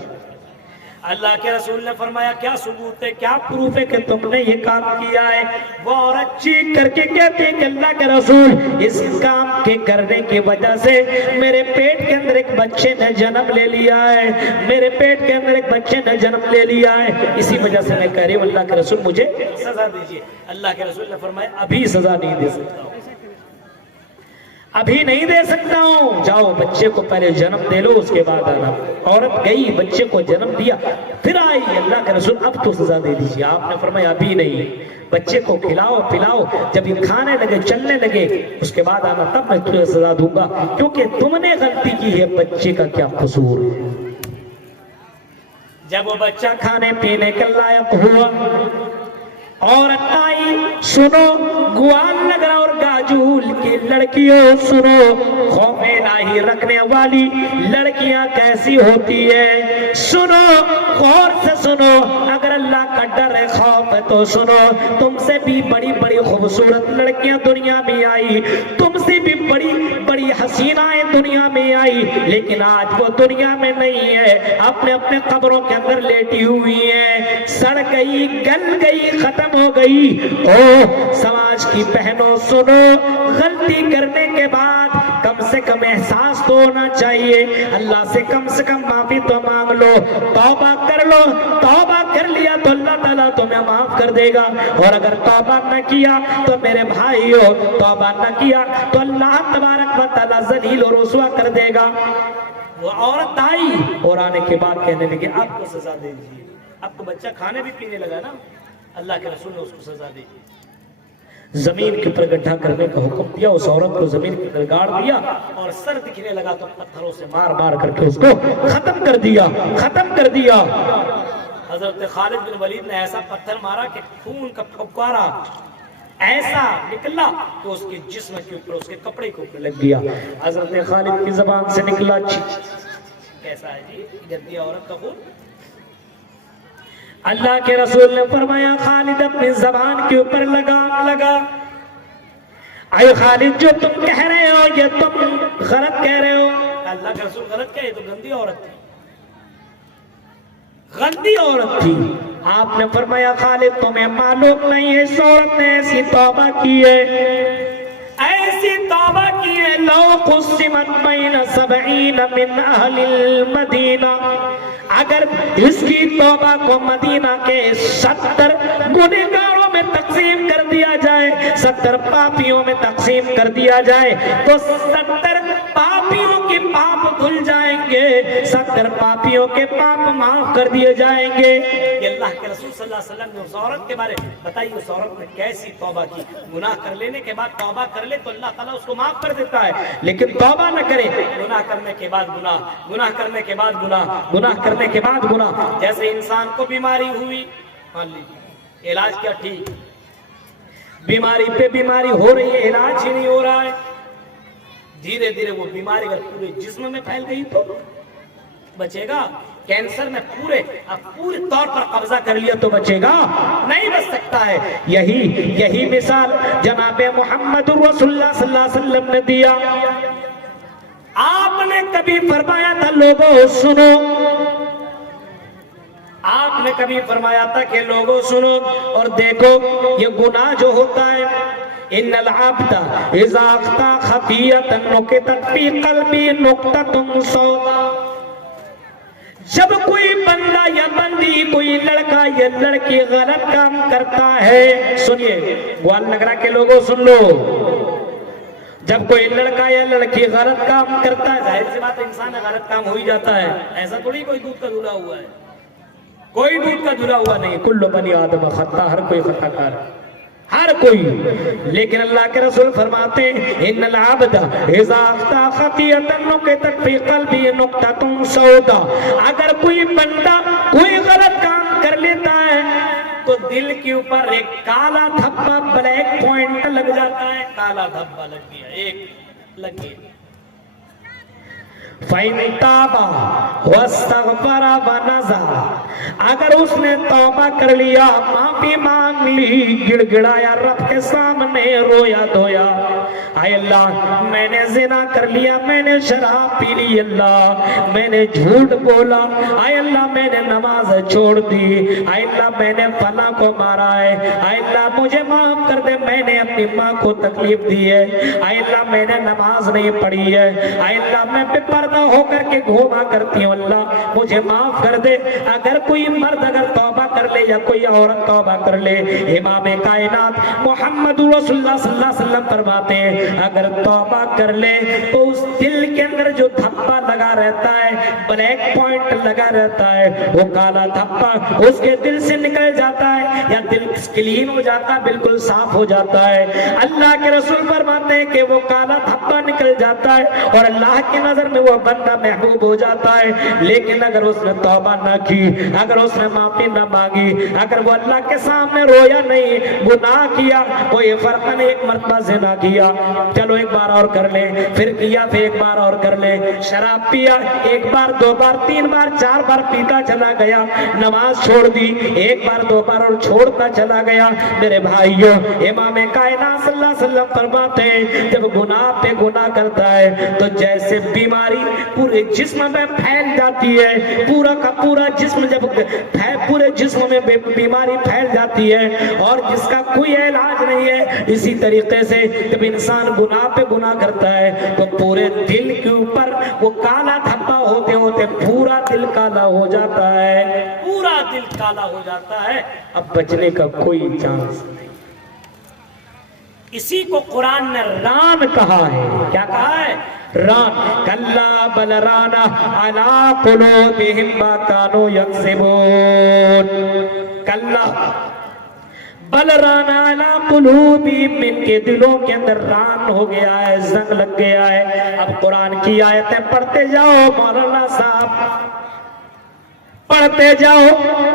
اللہ کے رسول نے فرمایا, کیا ثبوت ہے, کیا پروف ہے کہ تم نے یہ کام کیا ہے. وہ عورت چیخ کر کے کہتے ہیں کہ اللہ کے رسول, اس کام کے کرنے کی وجہ سے میرے پیٹ کے اندر ایک بچے نے جنم لے لیا ہے, میرے پیٹ کے اندر ایک بچے نے جنم لے لیا ہے, اسی وجہ سے میں کہہ رہی ہوں اللہ کے رسول مجھے سزا دیجیے. اللہ کے رسول نے فرمایا, ابھی سزا نہیں دے سکتا ہوں, ابھی نہیں دے سکتا ہوں, جاؤ بچے کو پہلے جنم دے لو, اس کے بعد آنا. عورت گئی, بچے کو جنم دیا, پھر آئی, اللہ کے رسول اب تو سزا دے دیجیے. آپ نے فرمایا ابھی نہیں, بچے کو کھلاؤ پلاؤ, جب یہ کھانے لگے چلنے لگے اس کے بعد آنا, تب میں تمہیں سزا دوں گا, کیونکہ تم نے غلطی کی ہے, بچے کا کیا قصور ہے. جب وہ بچہ کھانے پینے کے لائق ہوا, عورت آئی, سنو گوال نگر اور گاجول کی لڑکیوں, سنو خوف الہی رکھنے والی لڑکیاں کیسی ہوتی ہے, سنو غور سے سنو, اگر اللہ کا ڈر ہے, خوف ہے تو سنو, تم سے بھی بڑی بڑی خوبصورت لڑکیاں دنیا میں آئی, تم سے بھی بڑی بڑی حسینائیں دنیا میں آئی, لیکن آج وہ دنیا میں نہیں ہے, اپنے اپنے قبروں کے اندر لیٹی ہوئی ہیں, سڑ گئی, گل گئی, ختم ہو گئی. او سماج کی بہنوں سنو, غلطی کرنے کے بعد کم سے کم احساس تو ہونا چاہیے, اللہ سے کم معافی تو مانگ لو, توبہ کر لو, توبہ کر لیا تو اللہ تعالیٰ تمہیں معاف کر دے گا, اور اگر توبہ نہ کیا تو میرے بھائیو, توبہ نہ کیا تو اللہ تبارک و تعالیٰ ذلیل و رسوا کر دے گا. وہ عورت آئی اور آنے کے بعد کہنے لگی, آپ کو سزا دے دیجیے, اب تو بچہ کھانے بھی پینے لگا نا, اللہ کے رسول نے اس کو سزا دی. زمین کے اوپر گڈھا کرنے کا حکم دیا, اس عورت کو زمین کے اندر گاڑ دیا, اور سر دکھنے لگا تو پتھروں سے مار مار کر کے اس کو ختم کر دیا. حضرت خالد بن ولید نے ایسا پتھر مارا کہ خون کا پھوارا ایسا نکلا کہ اس کے جسم کے اوپر, اس کے کپڑے کے اوپر لگ گیا. حضرت خالد کی زبان سے نکلا, کیسا ہے جی گندی عورت کا خون. اللہ کے رسول نے فرمایا, خالد اپنی زبان کے اوپر لگا. اے خالد, جو تم کہہ رہے ہو یہ تم غلط کہہ رہے ہو. اللہ کے رسول غلط کہے تو گندی عورت تھی. آپ نے فرمایا, خالد تمہیں معلوم نہیں ہے, اس عورت نے ایسی توبہ کی ہے, لو قسمت بین 70 من اہل المدینہ, اگر اس کی توبہ کو مدینہ کے 70 گنہگاروں میں تقسیم کر دیا جائے, 70 پاپیوں میں تقسیم کر دیا جائے تو 70 پاپیوں کے پاپ دھل جائیں گے, 70 پاپیوں کے پاپ معاف کر دیے جائیں گے. یہ اللہ کے رسول صلی اللہ علیہ وسلم نے اس عورت کے بارے بتائی, اس عورت نے کیسی توبہ کی. گناہ کر لینے کے بعد توبہ کر لے تو اللہ تعالیٰ اس کو معاف کر دیتا ہے, لیکن توبہ نہ کرے, گناہ کرنے کے بعد گناہ کرنے کے بعد گناہ کرنے کے بعد گناہ. جیسے انسان کو بیماری ہوئی, مان لیجیے علاج کیا, ٹھیک, بیماری پہ بیماری ہو رہی ہے، علاج ہی نہیں ہو رہا ہے، دھیرے دھیرے وہ بیماری اگر پورے جسم میں پھیل گئی تو بچے گا؟ کینسر میں پورے طور پر قبضہ کر لیا تو بچے گا؟ نہیں بچ سکتا ہے۔ یہی مثال جناب محمد رسول اللہ صلی اللہ علیہ وسلم نے دیا۔ آپ نے کبھی فرمایا تھا لوگوں سنو، آپ نے کبھی فرمایا تھا کہ لوگوں سنو اور دیکھو، یہ گناہ جو ہوتا ہے، ان العبد اذا اخطا خطیۃ نکتت فی قلبی نقطۃ سوداء، جب کوئی بندہ یا بندی، کوئی لڑکا یا لڑکی غلط کام کرتا ہے، سنیے گوال لگ رہا کہ لوگوں سن لو، جب کوئی لڑکا یا لڑکی غلط کام کرتا ہے، ظاہر سی بات انسان غلط کام ہو ہی جاتا ہے، ایسا تھوڑی کوئی دودھ کا دھلا ہوا ہے، کوئی دودھ کا دھلا ہوا نہیں، کل بنی آدم خطا، ہر کوئی خطا کار ہے، ہر کوئی۔ لیکن اللہ کے رسول فرماتے ہیں ان العبد اذا اخطا خطیۃ نکتت فی قلبی نقطۃ سوداء، اگر کوئی بندہ کوئی غلط کام کر لیتا ہے تو دل کے اوپر ایک کالا دھبا، بلیک پوائنٹ لگ جاتا ہے، کالا دھبا لگ گیا، ایک لگ گیا۔ فَإِن تَابَ وَاسْتَغْفَرَ وَنَزَعَ، اگر اس نے توبہ کر لیا، معافی مانگ لی، گڑ گڑایا رب کے سامنے، رویا دھویا، اے اللہ میں نے زنا کر لیا، میں نے شراب پی لی، اللہ میں نے جھوٹ بولا، اے اللہ میں نے نماز چھوڑ دی، اے اللہ میں نے فلاں کو مارا ہے، اے اللہ مجھے معاف کر دے، میں نے اپنی ماں کو تکلیف دی ہے، اے اللہ میں نے نماز نہیں پڑھی ہے، اے اللہ میں بے پردہ ہو کر کے گھوما کرتی ہوں، اللہ مجھے معاف کر دے۔ اگر کوئی مرد اگر توبہ کر لے یا کوئی عورت توبہ کر لے، امام کائنات محمد رسول اللہ صلی اللہ علیہ وسلم فرماتے ہیں اگر توبہ کر لے تو اس دل کے اندر جو دھبا لگا رہتا ہے، بلیک پوائنٹ لگا رہتا ہے، وہ کالا دھبا اس کے دل سے نکل جاتا ہے، یا دل کلین ہو جاتا ہے، بالکل صاف ہو جاتا ہے۔ اللہ کے رسول فرماتے ہیں کہ وہ کالا دھبا نکل جاتا ہے اور اللہ کی نظر میں وہ بندہ محبوب ہو جاتا ہے۔ لیکن اگر اس نے توبہ نہ کی، اگر اس نے معافی نہ مانگی، اگر وہ اللہ کے سامنے رویا نہیں، گناہ کیا، کوئی فرق نہیں، ایک مرتبہ زنا کیا، چلو ایک بار اور کر لے، پھر کیا، پھر ایک بار اور کر لے، شراب پیا، ایک بار، دو بار، تین بار، چار بار پیتا چلا گیا، نماز چھوڑ دی، ایک بار، دو بار اور چھوڑتا چلا گیا، میرے بھائیوں امام کائنات صلی اللہ علیہ وسلم فرماتے ہیں جب گناہ پہ گناہ کرتا ہے تو جیسے بیماری پورے جسم میں پھیل جاتی ہے، پورا کا پورا جسم جب پورے جسم میں بیماری پھیل جاتی ہے اور جس کا کوئی علاج نہیں ہے، اسی طریقے سے جب انسان گناہ پہ گناہ کرتا ہے تو پورے دل کے اوپر وہ کالا دھبا ہوتے ہوتے پورا دل کالا ہو جاتا ہے، پورا دل کالا ہو جاتا ہے، اب بچنے کا کوئی چانس نہیں۔ اسی کو قرآن نے ران کہا ہے، کیا کہا ہے؟ ران، کلا بل رانا علی قلوبہم ما کانوا یکسبون، کلا بل رانا علی قلوبہم، ان کے دلوں کے اندر ران ہو گیا ہے، زنگ لگ گیا ہے۔ اب قرآن کی آیتیں پڑھتے جاؤ مولانا صاحب، پڑھتے جاؤ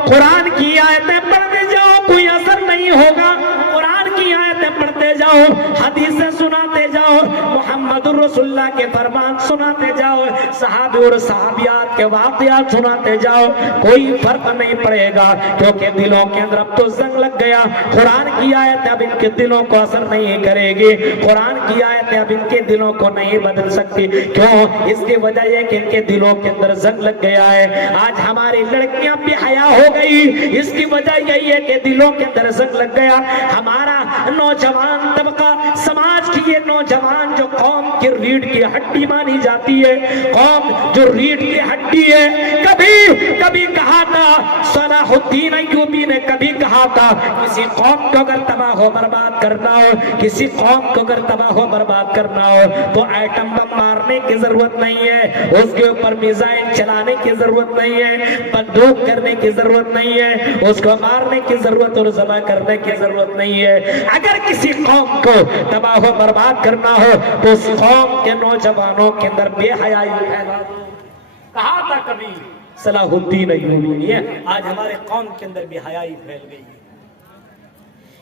قرآن کی آیتیں پڑھتے جاؤ، کوئی اثر نہیں ہوگا، قرآن کی آیتیں پڑھتے جاؤ، حدیثیں سناتے جاؤ، محمد رسول اللہ کے فرمان سناتے جاؤ، صحابی اور صحابیات کے واقعات سناتے جاؤ، کوئی فرق نہیں پڑے گا، کیونکہ دلوں کے اندر اب تو زنگ لگ گیا۔ قرآن کی آیتیں اب ان کے دلوں کو اثر نہیں کرے گی، قرآن کی آیتیں اب ان کے دلوں کو نہیں بدل سکتی۔ کیوں؟ اس کی وجہ یہ کہ ان کے دلوں کے اندر زنگ لگ گیا ہے۔ آج ہماری لڑکیاں بے حیا ہو گئی، اس کی وجہ یہی ہے کہ دلوں کے اندر زنگ لگ گیا۔ ہمارا نوجوان طبقہ، سماج کی یہ نوجوان جو قوم کی ریڑھ کی ہڈی مانی جاتی ہے، قوم جو ریڑھ کی ہڈی ہے، کبھی کہا تھا صلاح الدین ایوبی نے، کبھی کہا تھا کسی قوم کو اگر تباہ و برباد کرنا ہو، کسی قوم کو اگر تباہ و برباد کرنا ہو تو ایٹم بم مارنے کی ضرورت نہیں ہے، اس کے اوپر میزائل چلانے کی ضرورت نہیں ہے، بندوق کرنے کی ضرورت نہیں ہے، اس کو مارنے کی ضرورت اور ذبح کرنے کی ضرورت نہیں ہے۔ اگر کسی قوم کو تباہ و برباد کرنا ہو تو اس قوم کے نوجوانوں کے اندر بے حیائی پھیلا دو۔ کہا تھا کبھی صلاح الدین ایوبی نے، آج ہمارے قوم کے اندر بے حیائی پھیل گئی ہے۔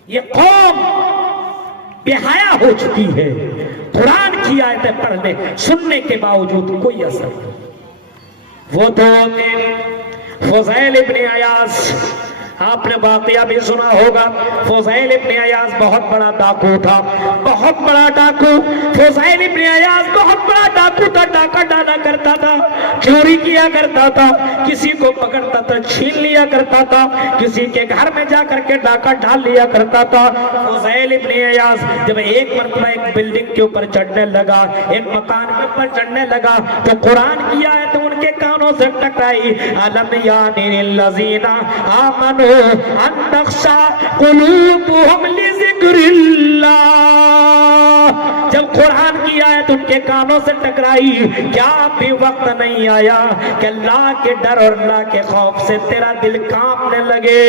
یہ قوم بے حیا ہو چکی ہے، قرآن کی آیتیں پڑھنے سننے کے باوجود کوئی اثر نہیں۔ وہ دو فضیل ابن عیاض، آپ نے واقعہ بھی سنا ہوگا، فضیل ابن عیاض بہت بڑا ڈاکو تھا، بہت بڑا ڈاکو۔ فضیل ابن عیاض بہت بڑا ڈاکو تھا، ڈاکہ ڈالا کرتا تھا، چوری کیا کرتا تھا، کسی کو پکڑتا تھا چھین لیا کرتا تھا، کسی کے گھر میں جا کر کے ڈاکہ ڈال لیا کرتا تھا۔ فضیل ابن عیاض جب ایک مرتبہ ایک بلڈنگ کے اوپر چڑھنے لگا، ایک مکان کے اوپر چڑھنے لگا، تو قرآن کی آیت ان کے کانوں سے ٹکرائی، أَلَمْ يَعْنِ لِلَّذِينَ آمَنُوا أَن تَخْشَعَ قُلُوبُهُمْ لِذِكْرِ اللَّهِ۔ جب قرآن کی آیت ان کے کانوں سے ٹکرائی، کیا بھی وقت نہیں آیا کہ اللہ کے ڈر اور اللہ کے خوف سے تیرا دل کانپنے لگے؟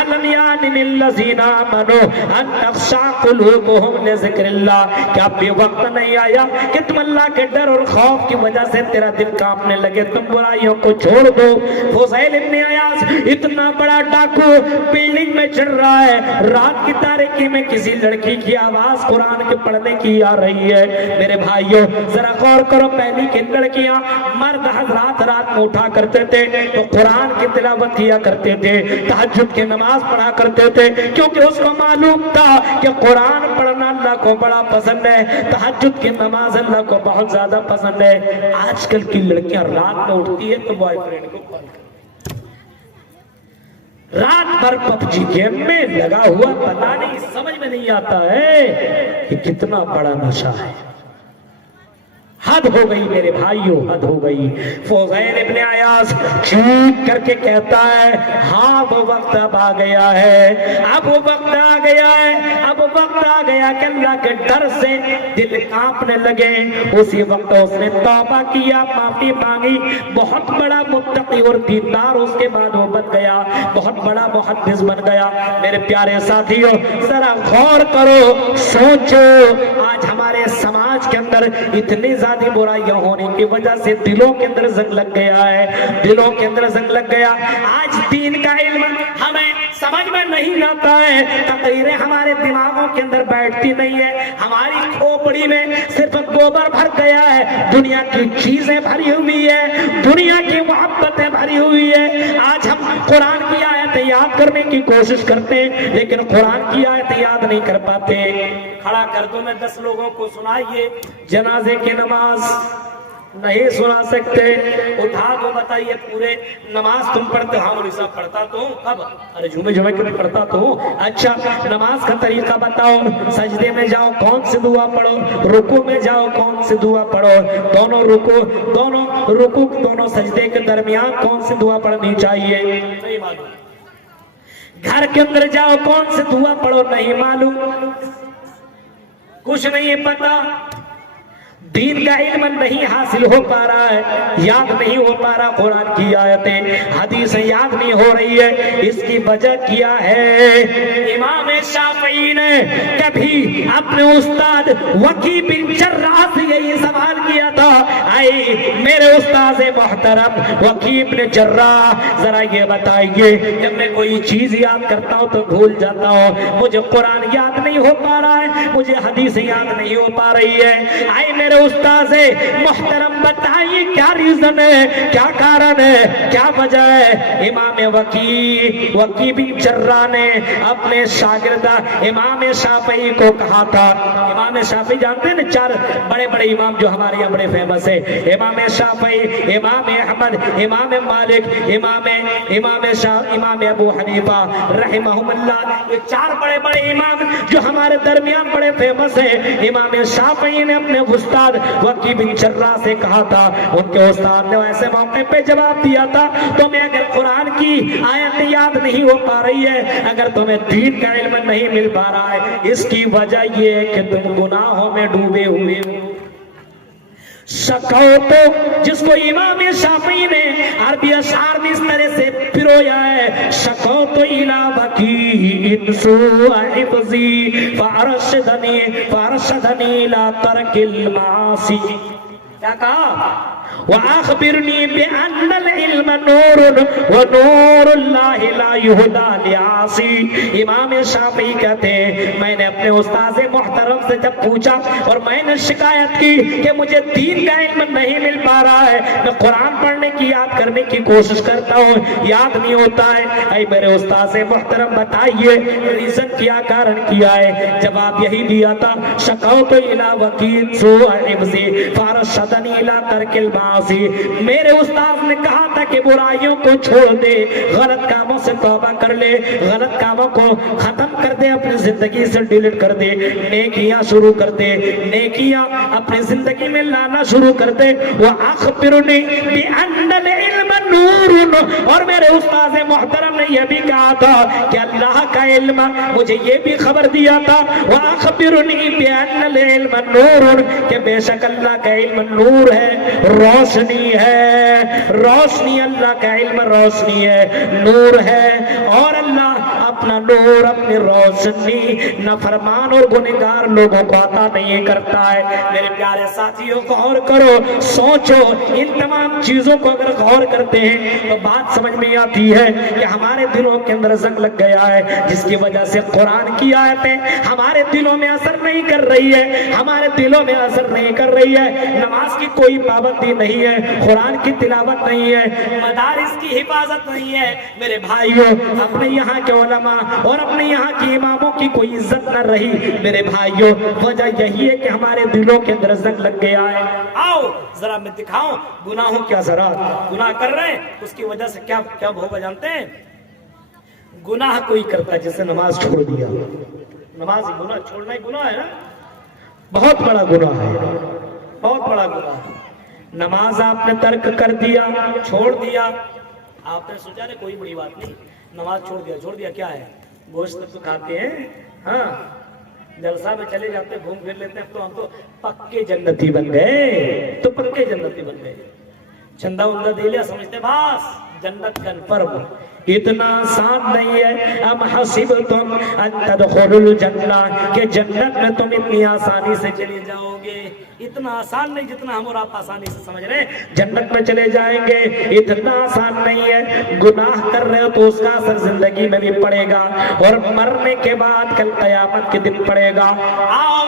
أَلَمْ يَعْنِ لِلَّذِينَ آمَنُوا أَن تَخْشَعَ قُلُوبُهُمْ لِذِكْرِ اللَّهِ۔ کیا بھی وقت نہیں آیا کہ تم اللہ کے ڈر اور خوف کی وجہ سے تیرا دل کانپنے لگے، تم برائیوں کو چھوڑ دو۔ فضیل ابن عیاض اتنا بڑا ڈاکو بلڈنگ میں چڑھ رہا ہے، رات کی تاریکی میں کسی لڑکی کی آواز قرآن کے پڑھنے کی آ رہی ہے۔ میرے بھائیوں ذرا غور کرو، پہلی کی لڑکیاں مرد حضرات رات میں اٹھا کرتے تھے تو قرآن کی تلاوت کیا کرتے تھے، تہجد کی نماز پڑھا کرتے تھے، کیونکہ اس کو معلوم تھا کہ قرآن پڑھنا اللہ کو بڑا پسند ہے، تہجد کی نماز اللہ کو بہت زیادہ پسند ہے۔ آج کل کی لڑکیاں رات میں اٹھتی ہے تو بوائے فرینڈ کو کال کرتی، رات بھر پب جی گیم میں لگا ہوا، پتہ نہیں سمجھ میں نہیں آتا ہے کہ کتنا بڑا نشہ ہے۔ حد ہو گئی میرے بھائیوں، حد ہو گئی۔ فضیل ابن عیاض چیخ کر کے کہتا ہے، ہاں وہ وقت اب آ گیا ہے، اب وہ وقت آ گیا ہے، اب وقت آ گیا کہ اللہ کے ڈر سے دل کانپنے لگے۔ اسی وقت اس نے توبہ کیا، معافی مانگی، بہت بڑا متقی اور دیندار اس کے بعد وہ بن گیا، بہت بڑا محدث بن گیا۔ میرے پیارے ساتھیوں ذرا غور کرو، سوچو، آج ہمارے سماج کے اندر اتنی زیادہ برائیاں ہونے کی وجہ سے دلوں کے اندر زنگ لگ گیا ہے، دلوں کے اندر زنگ لگ گیا۔ آج دین کا علم ہمیں سمجھ میں نہیں آتا ہے، تقریریں ہمارے دماغوں کے اندر بیٹھتی نہیں ہے، ہماری کھوپڑی میں صرف گوبر بھر گیا ہے، دنیا کی چیزیں بھری ہوئی ہے، دنیا کی محبتیں بھری ہوئی ہے۔ آج ہم قرآن کی آیتیں یاد کرنے کی کوشش کرتے ہیں لیکن قرآن کی آیتیں یاد نہیں کر پاتے۔ کھڑا کر دو میں 10 لوگوں کو سنائیے جنازے کی نماز نہیں سنا سکتے، اٹھا دو بتائیے پورے نماز تم پڑھتے ہو؟ ہاں مولوی صاحب پڑھتا تو ہوں، کب؟ ارے جمعے کے میں پڑھتا تو ہوں۔ اچھا نماز کا طریقہ بتاؤ، سجدے میں جاؤ کون سی دعا پڑھو، رکوع میں جاؤ کون سی دعا پڑھو، دونوں رکوع دونوں سجدے کے درمیان کون سی دعا پڑھنی چاہیے نہیں معلوم، گھر کے اندر جاؤ کون سی دعا پڑھو نہیں معلوم، کچھ نہیں پتا، دین کا علم نہیں حاصل ہو پا رہا ہے، یاد نہیں ہو پا رہا، قرآن کی آیتیں حدیثیں یاد نہیں ہو رہی ہے۔ اس کی وجہ کیا ہے؟ امام شافعی نے کبھی اپنے استاد وکی بن جراح سے یہی سوال کیا تھا، اے میرے استاد محترم وکی بن جراح ذرا یہ بتائیے، جب میں کوئی چیز یاد کرتا ہوں تو بھول جاتا ہوں، مجھے قرآن یاد نہیں ہو پا رہا ہے، مجھے حدیث یاد نہیں ہو پا رہی ہے، اے میرے استاد محترم بتائیے کیا ریزن ہے، کیا کارن ہے، کیا وجہ ہے؟ امام وکی بن جراح نے اپنے شاگردہ امام شافعی کو کہا تھا، امام شافعی جانتے ہیں نا، 4 بڑے بڑے امام جو ہمارے یہاں بڑے فیمس ہے، امام شافعی، امام احمد، امام مالک، امام ابو حنیفہ رحمہم اللہ، یہ 4 بڑے بڑے امام جو ہمارے درمیان بڑے فیمس ہیں۔ امام شافعی نے اپنے استاد وکی بن جراح سے کہا تھا، ان کے استاد نے ایسے موقع پہ جواب دیا تھا، تمہیں اگر قرآن کی آیت یاد نہیں ہو پا رہی ہے، اگر تمہیں دین کا علم نہیں مل پا رہا ہے، اس کی وجہ یہ ہے کہ تم گناہوں میں ڈوبے ہوئے ہو۔ شکوتو جس کو امام شافعی نے عربی اشعار میں اس طرح سے پرویا ہے، شکوتو الی وکی ان سوء حفظی فارشدنی الی ترک المعاصی، کیا کہا؟ وَأَخْبِرْنِي بِأَنَّ الْعِلْمَ نُورٌ وَنُورُ اللَّهِ لَا يُهْدَى لِعَاصِي۔ امام شافعی کہتے ہیں میں نے اپنے استاذ محترم سے جب پوچھا اور میں نے شکایت کی کہ مجھے دین کا علم نہیں مل پا رہا ہے، میں قرآن پڑھنے کی یاد کرنے کی کوشش کرتا ہوں، یاد نہیں ہوتا ہے، اے میرے استاذ محترم بتائیے ریزن کیا، کارن کیا ہے؟ جواب یہی دیا تھا، شکوت الی وکیل سوء حفظی فارشدنی الی ترک المعاصی۔ میرے استاذ نے کہا تھا کہ برائیوں کو چھوڑ دے، غلط کاموں سے توبہ کر لے، غلط کاموں کو ختم کر دے، اپنی زندگی سے ڈیلیٹ کر دے، نیکیاں شروع کر دے، نیکیاں اپنی زندگی میں لانا شروع کر دے۔ وَأَخْبِرْنِي بِأَنَّ الْعِلْمَ نُورٌ، اور میرے استاذ محترم نے یہ بھی کہا تھا کہ اللہ کا علم، مجھے یہ بھی خبر دیا تھا وَأَخْبِرْنِي بِأَنَّ الْعِلْمَ نُورٌ، کہ بے شک اللہ کا علم نور ہے، روشنی ہے، روشنی، اللہ کا علم روشنی ہے، نور ہے، اور اللہ اپنا نور، اپنی روشنی نافرمان اور گنہگار لوگوں کو عطا نہیں کرتا ہے۔ میرے پیارے ساتھیوں غور کرو، سوچو، ان تمام چیزوں کو اگر غور کرتے ہیں تو بات سمجھ میں آتی ہے کہ ہمارے دلوں کے اندر زنگ لگ گیا ہے، جس کی وجہ سے قرآن کی آیتیں ہمارے دلوں میں اثر نہیں کر رہی ہے، ہمارے دلوں میں اثر نہیں کر رہی ہے۔ نماز کی کوئی پابندی نہیں ہے، قرآن کی تلاوت نہیں ہے، مدارس کی حفاظت نہیں ہے۔ میرے بھائیوں، اپنے یہاں کے علماء اور اپنے یہاں کی اماموں کی کوئی عزت نہ رہی۔ میرے بھائیوں، وجہ یہی ہے کہ ہمارے دلوں کے اندر زنگ لگ گیا ہے۔ آؤ ذرا میں دکھاؤں گناہوں کے اثرات۔ گناہ کر رہے ہیں، اس کی وجہ سے کیا ہوگا جانتے ہیں؟ گناہ کوئی کرتا ہے جیسے نماز چھوڑ دیا، نماز گناہ چھوڑنا ہی گناہ ہے نا، بہت بڑا گناہ ہے، بہت بڑا گناہ ہے۔ نماز آپ نے ترک کر دیا، چھوڑ دیا، آپ نے سوچا کوئی بڑی بات نہیں، نماز چھوڑ دیا کیا ہے؟ گوشت تو کھاتے ہیں، ہاں جلسہ میں چلے جاتے ہیں، گھوم پھر لیتے ہیں، تو ہم تو پکے جنتی بن گئے، تو پکے جنتی بن گئے، چندہ وندہ دے لیا، سمجھتے بس جنت کنفرم۔ اتنا آسان نہیں ہے۔ ام حسبتم ان تدخلوا الجنہ، کہ جنت میں تم اتنی آسانی سے چلے جاؤ گے، اتنا آسان نہیں جتنا ہم اور آپ آسانی سے سمجھ رہے ہیں جنت میں چلے جائیں گے، اتنا آسان نہیں ہے۔ گناہ کر رہے ہو تو اس کا اثر زندگی میں بھی پڑے گا، اور مرنے کے بعد کل قیامت کے دن پڑے گا۔ آؤ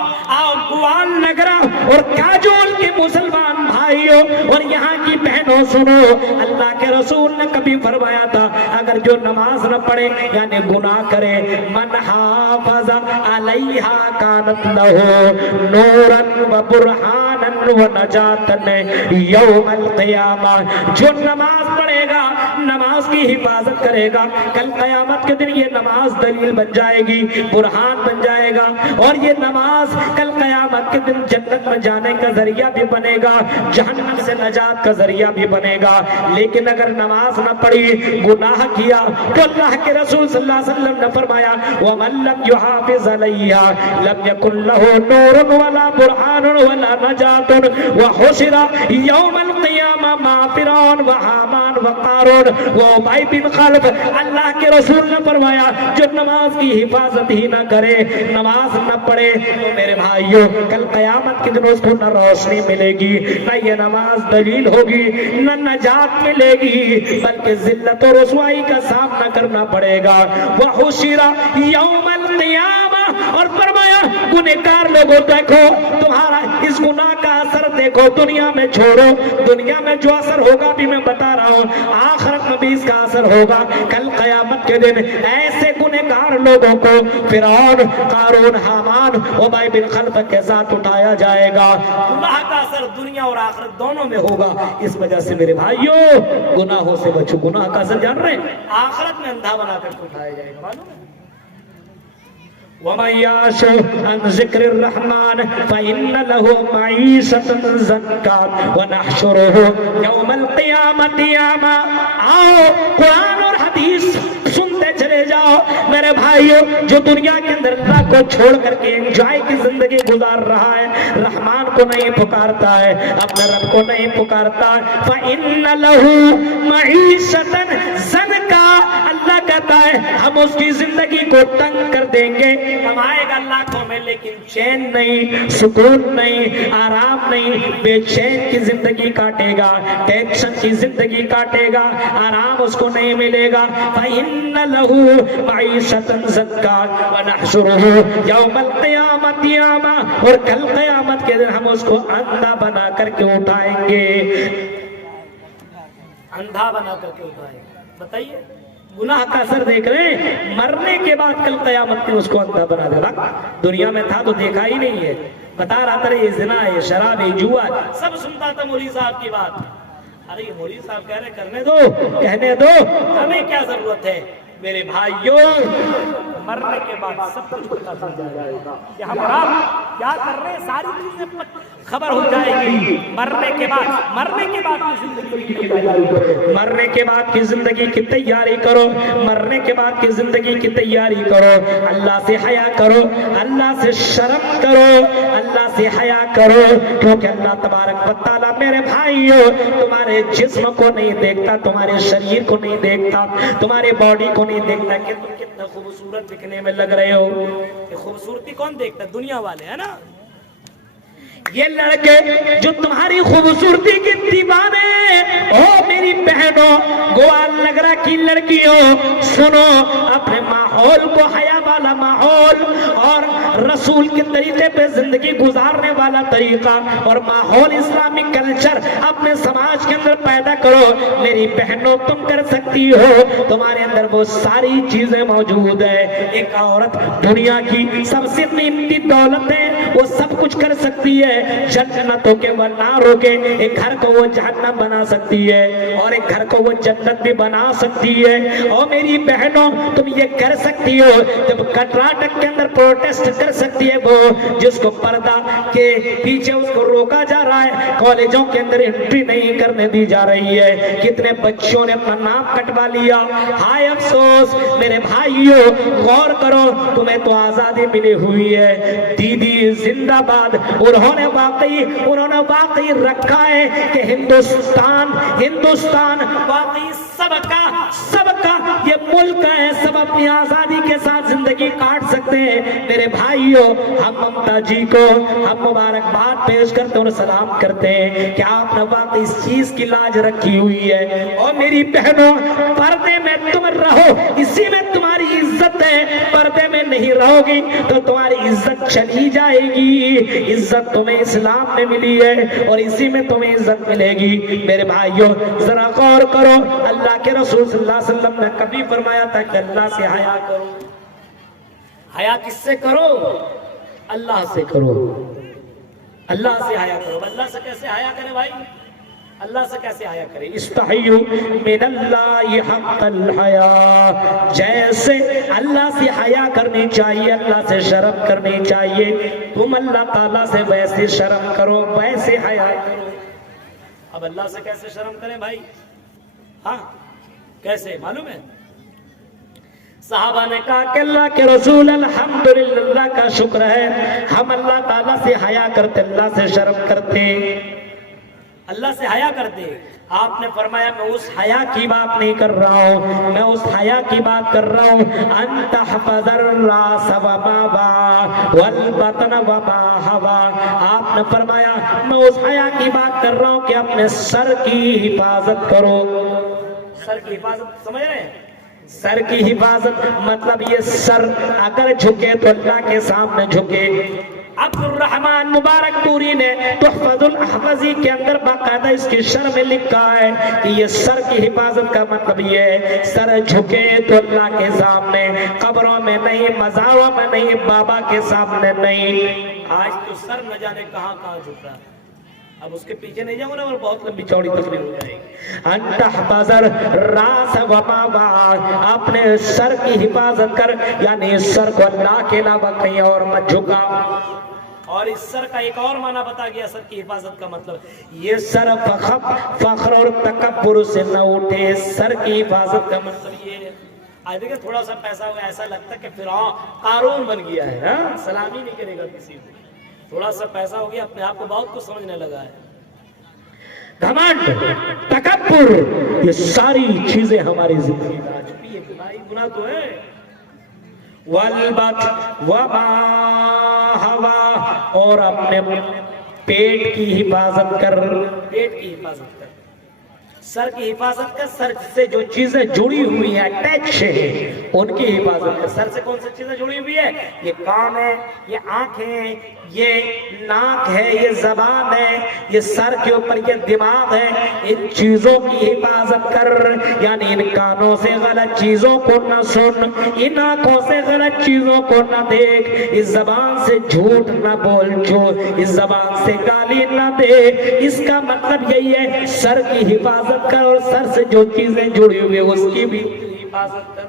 گوال نگرہ اور کاجول کے مسلمان بھائیوں اور یہاں کی بہنوں سنو، اللہ کے رسول نے کبھی فرمایا تھا اگر جو نماز نہ پڑھے یعنی گناہ کرے، من حافظ علیہا کانت لہو نورن و برہانن و نجاتن یوم القیامہ، جو نماز پڑھے گا، نماز کی حفاظت کرے گا، کل قیامت کے دن یہ نماز دلیل بن جائے گی، برہان بن جائے گا، اور یہ نماز کل قیامت کے دن جنت میں جانے کا ذریعہ بھی بنے گا، جہنم سے نجات کا ذریعہ بھی بنے گا۔ لیکن اگر نماز نہ پڑھی، گناہ کیا، تو اللہ کے رسول صلی اللہ علیہ وسلم نے فرمایا وَمَن لَمْ يُحَافِظْ عَلَيْهَا لَمْ يَكُنْ لَهُ نُورٌ وَلَا بُرْهَانٌ وَلَا نَجَاتٌ وَحُشِرَ يَوْمَ الْقِيَامَةِ مَعَ فِرْعَوْنَ وَحَامَانَ وَقَارُونَ وَأُبَيَّ بن خلف۔ اللہ کے رسول نے فرمایا جو نماز کی حفاظت ہی نہ کرے، نماز نہ پڑھے، تو میرے بھائیوں کل قیامت کے دن اس کو نہ روشنی ملے گی، نہ یہ نماز دلیل ہوگی، نہ نجات ملے گی، بلکہ ذلت اور رسوائی کا سامنا کرنا پڑے گا۔ وَحُشِرَ یوم القیامہ، اور فرمایا گنہگار لوگوں دیکھو تمہارا اس گناہ کا اثر دیکھو، دنیا میں چھوڑو، دنیا میں جو اثر ہوگا بھی میں بتا رہا ہوں، آخرت میں بھی اس کا اثر ہوگا۔ کل قیامت کے دن ایسے گنہگار لوگوں کو فرعون، قارون، حامان، ابی بن خلف کے ساتھ اٹھایا جائے گا۔ گناہ کا اثر دنیا اور آخرت دونوں میں ہوگا۔ اس وجہ سے میرے بھائیوں گناہوں سے بچو۔ گناہ کا اثر جان رہے ہیں؟ آخرت میں اندھا بنا کر اٹھایا جائے گا، معلوم ہے؟ وَمَن يَعْشُ عَن ذِكْرِ الرَّحْمَنِ فَإِنَّ لَهُ مَعِيشَةً ضَنكًا وَنَحْشُرُهُ يَوْمَ الْقِيَامَةِ أَعْمَىٰ۔ آؤ قرآن اور حدیث سنتے چلے جاؤ میرے بھائیوں۔ جو دنیا کے اندر اللہ کو چھوڑ کر کے انجوائے کی زندگی گزار رہا ہے، رحمان کو نہیں پکارتا ہے، اپنے رب کو نہیں پکارتا، فَإِنَّ لَهُ مَعِيشَةً ضَنكًا، اللہ کہتا ہے ہم اس کی زندگی کو تنگ کر دیں گے۔ کمائے گا لاکھوں میں لیکن چین نہیں، سکون نہیں، آرام نہیں، بے چین کی زندگی کاٹے گا، ٹینشن کی زندگی کاٹے گا، آرام اس کو نہیں ملے گا۔ فَإِنَّ لَهُ مَعِيشَةً ضَنكًا وَنَحْشُرُهُ يَوْمَ الْقِيَامَةِ أَعْمَىٰ، اور کل قیامت کے دن ہم اس کو اندھا بنا کر کے اٹھائیں گے، اندھا بنا کر کے اٹھائیں گے۔ بتائیے گناہ کا اثر دیکھ رہے ہیں، مرنے کے بعد کل قیامت میں اس کو اندھا بنا دے گا۔ دنیا میں تھا تو دیکھا ہی نہیں ہے، بتا رہا تھا یہ زنا ہے، شراب ہے، جوا ہے، سب سنتا تھا مولوی صاحب کی بات۔ ارے یہ مولوی صاحب کہہ رہے کرنے دو، کہنے دو، ہمیں کیا ضرورت ہے؟ میرے بھائیوں، مرنے کے بعد سب کچھ پتہ چل جائے گا کہ ہم آپ کیا کر رہے ہیں، ساری چیزیں خبر ہو جائے گی۔ مرنے کے بعد کی زندگی کی تیاری کرو، مرنے کے بعد کی زندگی کی تیاری کرو، مرنے کے بعد کی زندگی کی تیاری کرو۔ اللہ سے حیا کرو، اللہ سے شرم کرو، اللہ سے حیا کرو، کیونکہ اللہ تبارک و تعالیٰ میرے بھائیوں تمہارے جسم کو نہیں دیکھتا، تمہارے شریر کو نہیں دیکھتا، تمہاری باڈی کو نہیں دیکھتا کہ تم کتنا خوبصورت دکھنے میں لگ رہے ہو۔ یہ خوبصورتی کون دیکھتا؟ دنیا والے، ہے نا؟ یہ لڑکے جو تمہاری خوبصورتی کی دیوانے، او میری بہنوں، گوا لگ رہا کی لڑکیوں، سنو، اپنے ماحول کو حیا والا ماحول اور رسول کے طریقے پہ زندگی گزارنے والا طریقہ اور ماحول اسلامی کلچر اپنے سماج کے اندر پیدا کرو۔ میری بہنوں تم کر سکتی ہو، تمہارے اندر وہ ساری چیزیں موجود ہے۔ ایک عورت دنیا کی سب سے قیمتی دولت ہے، وہ سب کچھ کر سکتی ہے، جنتوں کے مناروں کے، ایک گھر کو وہ جہنم بنا سکتی ہے اور ایک گھر کو وہ جنت بھی بنا سکتی ہے۔ اور میری بہنوں تم یہ کر سکتی ہو، جب کرناٹک کے اندر پروٹیسٹ کر سکتی ہے وہ جس کو پردہ کے پیچھے اس کو روکا جا رہا ہے، کالجوں کے اندر انٹری نہیں کرنے دی جا رہی ہے، کتنے بچوں نے اپنا نام کٹوا لیا۔ ہائے افسوس میرے بھائیوں، غور کرو، تمہیں تو آزادی ملی ہوئی ہے، دیدی زندہ باد۔ انہوں نے واقعی رکھا ہے کہ ہندوستان واقعی سب کا یہ ملک ہے، سب اپنی آزادی کے ساتھ زندگی کاٹ سکتے ہیں۔ میرے بھائیوں، ہم ممتا جی کو ہم مبارکباد پیش کرتے ہیں اور سلام کرتے ہیں کہ آپ نے واقعی اس چیز کی لاج رکھی ہوئی ہے۔ اور میری بہنوں، پردے میں تم رہو، اسی میں تمہاری عزت ہے، پردے میں نہیں رہو گی تو تمہاری عزت چلی جائے گی۔ عزت تمہیں اسلام میں ملی ہے اور اسی میں تمہیں عزت ملے گی۔ میرے بھائیوں ذرا غور کرو، اللہ کے رسول صلی اللہ علیہ وسلم نے کبھی فرمایا تھا کہ اللہ سے حیا کرو۔ حیا کس سے کرو؟ اللہ سے کرو، اللہ سے حیا کرو۔ اللہ سے کیسے حیا کرے بھائی؟ اللہ سے کیسے حیا کرے؟ استحیوا من اللہ حق الحیا، جیسے اللہ سے حیا کرنی چاہیے، اللہ سے شرم کرنی چاہیے، تم اللہ تعالیٰ سے ویسے شرم کرو، ویسے حیا کرو۔ اب اللہ سے کیسے شرم کریں بھائی؟ ہاں کیسے معلوم ہے؟ صحابہ نے کہا کہ اللہ کے رسول الحمدللہ، اللہ کا شکر ہے ہم اللہ تعالیٰ سے حیا کرتے، اللہ سے شرم کرتے، اللہ سے حیا کرتے۔ آپ نے فرمایا میں اس حیا کی بات نہیں کر رہا ہوں، میں اس حیا کی بات کر رہا ہوں ان تحفظ الراس وما با والبطن وما ہوا۔ آپ نے فرمایا میں اس حیا کی بات کر رہا ہوں کہ اپنے سر کی حفاظت کرو۔ سر کی حفاظت سمجھ رہے ہیں؟ سر کی حفاظت مطلب یہ سر اگر جھکے تو اللہ کے سامنے جھکے۔ عبد الرحمن مبارک پوری نے تحفظ الاحفظی کے اندر باقاعدہ اس کی شرح میں لکھا ہے کہ یہ سر کی حفاظت کا مطلب یہ ہے سر جھکے تو اللہ کے سامنے، قبروں میں نہیں، مزاروں میں نہیں، بابا کے سامنے نہیں۔ آج تو سر نہ جانے کہاں کہاں جھک رہا ہے، اب اس کے پیچھے نہیں جاؤں گا اور بہت لمبی چوڑی تقریر ہو جائے گی۔ ان تحفظ الراس وما وعى، اپنے سر کی حفاظت کر، یعنی سر کو اللہ کے علاوہ کہیں اور مت جھکا۔ اور اس سر کا ایک اور معنی بتا گیا سر کی حفاظت کا مطلب، یہ سر فخر اور تکبر سے نہ اٹھے۔ سر کی حفاظت کا مطلب یہ ہے، آج دیکھیں تھوڑا سا پیسہ ہوا ایسا لگتا ہے کہ فرعون قارون بن گیا ہے، سلامی نہیں کرے گا کسی کو۔ تھوڑا سا پیسہ ہو گیا اپنے آپ کو بہت کچھ سمجھنے لگا ہے۔ گھمنڈ، تکبر، یہ ساری چیزیں ہماری زندگی میں آ چکی ہے۔ گناہ تو ہے۔ والبط وما اور اپنے پیٹ کی حفاظت کر، پیٹ کی حفاظت کر، سر کی حفاظت کر، سر سے جو چیزیں جڑی ہوئی ہیں اٹیچ ہے ان کی حفاظت کر۔ سر سے کون سی چیزیں جڑی ہوئی ہے؟ یہ کان ہے، یہ آنکھیں، یہ ناک ہے، یہ زبان ہے، یہ سر کے اوپر یہ دماغ ہے، ان چیزوں کی حفاظت کر، یعنی ان کانوں سے غلط چیزوں کو نہ سن، ان آنکھوں سے غلط چیزوں کو نہ دیکھ، اس زبان سے جھوٹ نہ بول، اس زبان سے گالی نہ دے۔ اس کا مطلب یہی ہے سر کی حفاظت کر، اور سر سے جو چیزیں جڑی ہوئی ہیں اس کی بھی حفاظت کر۔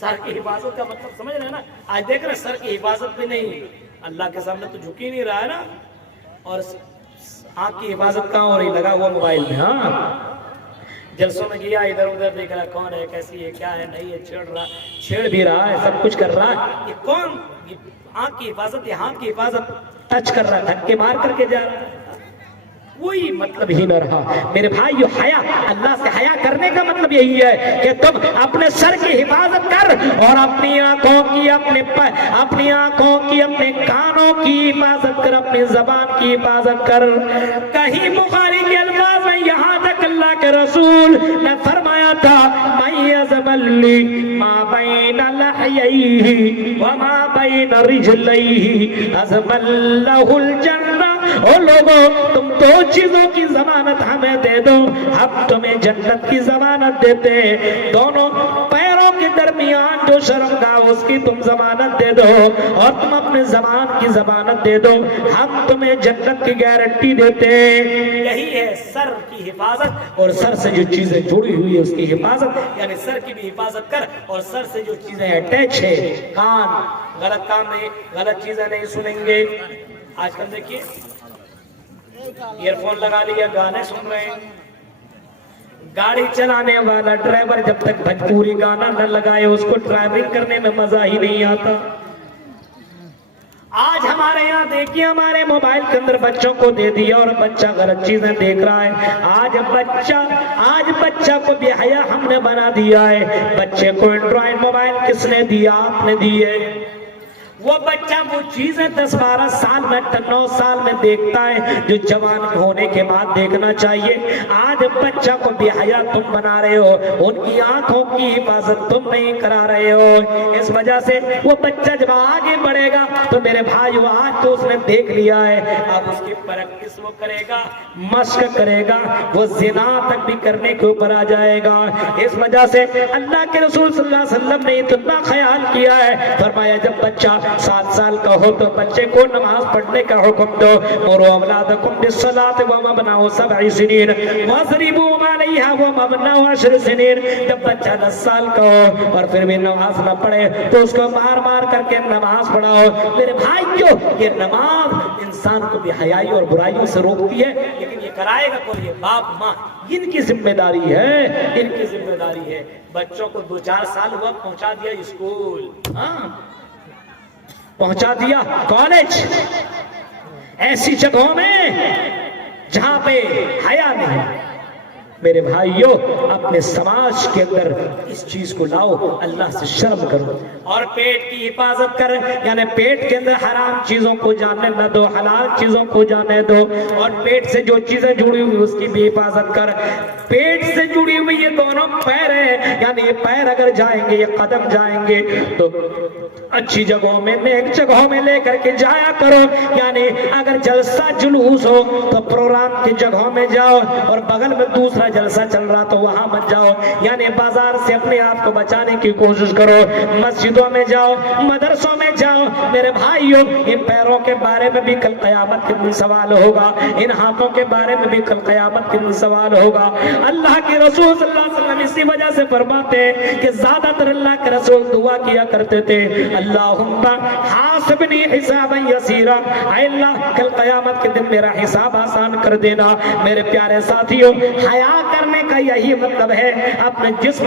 سر کی حفاظت کا مطلب سمجھ رہے ہیں نا؟ آج دیکھ رہے سر کی حفاظت بھی نہیں، اللہ کے سامنے تو جھک ہی نہیں رہا ہے نا، اور آنکھ کی حفاظت کہاں ہو رہی؟ لگا ہوا موبائل میں۔ ہاں جلسوں میں گیا، ادھر ادھر دیکھ رہا کون ہے، کیسی ہے، کیا ہے، نہیں ہے، چھیڑ بھی رہا ہے، سب کچھ کر رہا ہے۔ یہ کون؟ آنکھ کی حفاظت، یہ ہاتھ کی حفاظت ٹچ کر رہا ہے، دھکے مار کر کے جا رہا ہے، کوئی مطلب ہی نہ رہا۔ میرے بھائیو، حیا، اللہ سے حیا کرنے کا مطلب یہی ہے کہ تم اپنے سر کی حفاظت کر، اور اپنی آنکھوں کی، اپنے کانوں کی حفاظت کر، اپنی زبان کی حفاظت کر۔ کہیں بخاری کے الفاظ میں یہاں تک اللہ کے رسول نے فرمایا تھا مَن یَزْمَلْ لِی مَا بَیْنَ لَحْیَیْہِ وَمَا بَیْنَ رِجْلَیْہِ أَزْمَلْ لَهُ الْجَنَّةَ۔ او لوگوں، تم دو چیزوں کی ضمانت ہمیں دے دو، ہم تمہیں جنت کی ضمانت دیتے ہیں۔ دونوں پیروں کے درمیان جو شرمگاہ اس کی تم ضمانت دے دو، اور تم اپنے زبان کی ضمانت دے دو، ہم تمہیں جنت کی گارنٹی دیتے ہیں۔ یہی ہے سر کی حفاظت، اور سر سے جو چیزیں جڑی ہوئی ہیں اس کی حفاظت، یعنی سر کی بھی حفاظت کر، اور سر سے جو چیزیں اٹیچ ہے، کان، غلط کام نہیں، غلط چیزیں نہیں سنیں گے۔ آج کل دیکھیے ایئر فون لگا لیا، گانے سن رہے ہیں، گاڑی چلانے والا ڈرائیور جب تک بھوجپوری گانا نہ لگائے اس کو ڈرائیونگ کرنے میں مزہ ہی نہیں آتا۔ آج ہمارے یہاں دیکھیے، ہمارے موبائل کے اندر بچوں کو دے دیا اور بچہ غلط چیزیں دیکھ رہا ہے۔ آج بچہ کو بے حیا ہم نے بنا دیا ہے۔ بچے کو اینڈرائڈ موبائل کس نے دیا؟ آپ نے دی ہے۔ وہ بچہ وہ چیزیں 10-12 سال میں 9 سال میں دیکھتا ہے جو جوان ہونے کے بعد دیکھنا چاہیے۔ آج بچہ کو بے حیا تم بنا رہے ہو، ان کی آنکھوں کی حفاظت تم نہیں کرا رہے ہو۔ اس وجہ سے وہ بچہ جب آگے بڑھے گا تو میرے بھائی، وہ آج تو اس نے دیکھ لیا ہے، اب اس کی پریکٹس وہ کرے گا، مشق کرے گا، وہ زنا تک بھی کرنے کے اوپر آ جائے گا۔ اس وجہ سے اللہ کے رسول صلی اللہ علیہ وسلم نے اتنا خیال کیا ہے، فرمایا جب بچہ 7 سال کا ہو تو بچے کو نماز پڑھنے کا حکم دو۔ مروا اولادکم بالصلاۃ وهم ابناء 7 سنین واضربوهم علیہا وهم ابناء 10 سنین۔ جب بچہ 10 سال کا ہو اور پھر بھی نماز نہ پڑھے تو اس کو مار مار کر کے نماز پڑھاؤ۔ میرے بھائیو، یہ نماز انسان کو بے حیائی اور برائیوں سے روکتی ہے، لیکن یہ کرائے گا کون؟ یہ باپ ماں، ان کی ذمہ داری ہے، ان کی ذمہ داری ہے۔ بچوں کو 2-4 سال ہوا پہنچا دیا اسکول، ہاں پہنچا دیا کالج، ایسی جگہوں میں جہاں پہ حیا نہیں۔ میرے بھائیو، اپنے سماج کے اندر اس چیز کو لاؤ، اللہ سے شرم کرو، اور پیٹ کی حفاظت کر، یعنی پیٹ کے اندر حرام چیزوں کو جانے نہ دو، حلال چیزوں کو جانے دو، اور پیٹ سے جو چیزیں جڑی ہوئی اس کی بھی حفاظت کر۔ پیٹ سے جڑی ہوئی یہ دونوں پیر ہیں، یعنی یہ پیر اگر جائیں گے، یہ قدم جائیں گے تو اچھی جگہوں میں، نیک جگہوں میں لے کر کے جایا کرو۔ یعنی اگر جلسہ جلوس ہو تو پروگرام کی جگہوں میں جاؤ، اور بغل میں دوسرا جلسہ چل رہا تو وہاں مت جاؤ۔ یعنی بازار سے اپنے آپ کو بچانے کی کوشش کرو، مسجدوں میں جاؤ، مدرسوں میں جاؤ۔ میرے بھائیوں، ان پیروں کے بارے میں بھی کل قیامت کے دن سوال ہوگا، ان ہاتھوں کے بارے میں بھی کل قیامت کے دن سوال ہوگا۔ اللہ کے رسول صلی اللہ علیہ وسلم اسی وجہ سے فرماتے ہیں کہ زیادہ تر اللہ کے رسول دعا کیا کرتے تھے، اللہم حاسبنی حسابا یسیرا، اے اللہ کل قیامت کے دن میرا حساب آسان کر دینا۔ میرے پیارے ساتھیوں، حیا کرنے کا کا یہی مطلب ہے اپنے جسم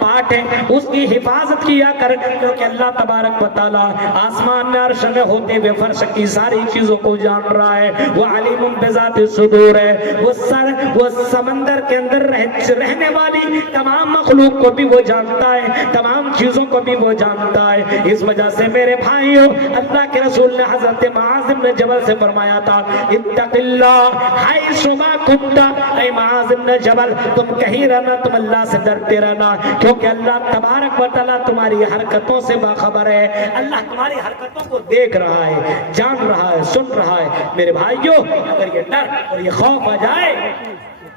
پارٹ ہیں اس کی حفاظت کیا کر, کیونکہ اللہ تبارک و تعالی آسمان میں عرش میں ہوتے ہوئے فرش کی ساری چیزوں کو جان رہا ہے. وہ علیم بذات الصدور ہے, وہ سمندر کے اندر رہنے والی تمام مخلوق کو بھی وہ جانتا ہے, تمام چیزوں کو بھی وہ جانتا ہے. اس وجہ سے میرے بھائیوں اللہ کے رسول نے حضرت معاذ بن جبل سے فرمایا تھا اتق اللہ حیث ما کنت, اے معاذ بن جبل تم کہیں رہنا تم اللہ سے ڈرتے رہنا, کیونکہ اللہ تبارک و تعالیٰ تمہاری حرکتوں سے باخبر ہے. اللہ تمہاری حرکتوں کو دیکھ رہا ہے, جان رہا ہے, سن رہا ہے. میرے بھائیوں اگر یہ ڈر اور یہ خوف آ جائے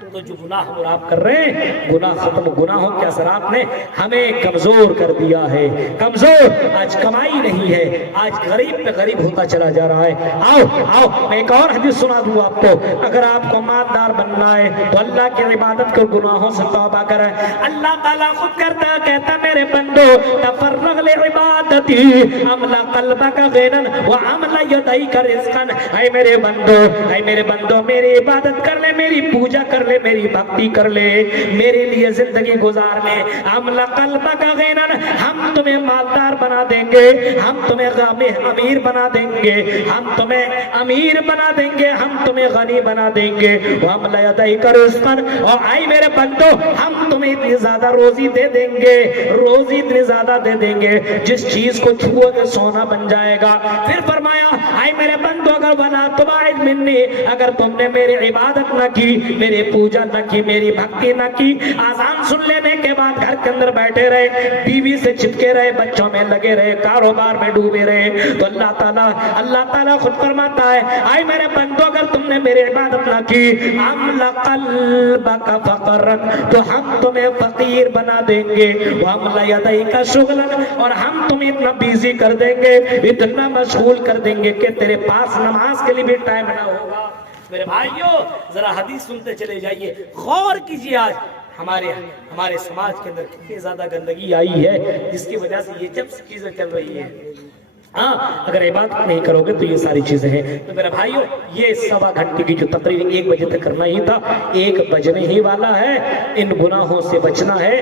تو جو گناہ اور آپ کر رہے ہیں گناہ ختم, گناہوں کے اثرات نے ہمیں کمزور کر دیا ہے, کمزور. آج کمائی نہیں ہے, آج غریب پہ غریب ہوتا چلا جا رہا ہے. آؤ میں ایک اور حدیث سنا دوں آپ کو. اگر آپ کو مالدار بننا ہے تو اللہ کی عبادت کر, گناہوں سے توبہ کریں. اللہ تعالیٰ خود کہتا میرے بندو تفرغ لعبادتی املا قلبک غیرن وعمل یدیک رزقا, اے میرے بندو میری عبادت کر لے, میری پوجا کر لے, میری بھکتی کر لے, میرے لیے زندگی گزار لے. املا قلبک غیرا, ہم تمہیں مالدار بنا دیں گے, ہم تمہیں امیر بنا دیں گے, ہم تمہیں امیر بنا دیں گے, ہم تمہیں غنی بنا دیں گے. وَعَمْلَ يَدَيْكَ رِزْقًا, اور آئی میرے بندو ہم تمہیں اتنی زیادہ روزی دے دیں گے, روزی اتنی زیادہ دے دیں گے جس چیز کو چھو گے سونا بن جائے گا. پھر فرمایا آئی میرے بندو اگر وَلَا تُبَعِدْ مِنِّي, اگر تم نے میری عبادت نہ کی, میری پوجا نہ کی, میری بھکتی نہ کی, آزان سن لینے کے بعد گھر کے اندر بیٹھے رہے, بیوی سے چپکے رہے, بچوں میں لگے رہے, کاروبار میں ڈوبے رہے, تو اللہ تعالیٰ خود فرماتا ہے آئی میرے بندو اگر تم نے میری عبادت نہ کی عَمْلَ قَلْبَكَ فَقَرًا, تو ہم تمہیں فقیر بنا دیں گے. وَعَمْلَ يَدَيْكَ شُغْلًا, اور ہم تمہیں اتنا بیزی کر دیں گے, اتنا مشغول کر دیں گے کہ تیرے پاس نماز کے لیے بھی ٹائم نہ ہوگا. میرے بھائیوں ذرا حدیث سنتے چلے جائیے, غور کیجیے. آج ہمارے سماج کے اندر کتنی زیادہ گندگی آئی ہے جس کی وجہ سے یہ جب چیزیں چل رہی ہیں. اگر عبادت نہیں کرو گے تو یہ ساری چیزیں ہیں. تو میرے بھائیوں یہ 1.25 گھنٹے کی جو تقریر 1 بجے تک کرنا ہی تھا, 1 بجنے ہی والا ہے. ان گناہوں سے بچنا ہے.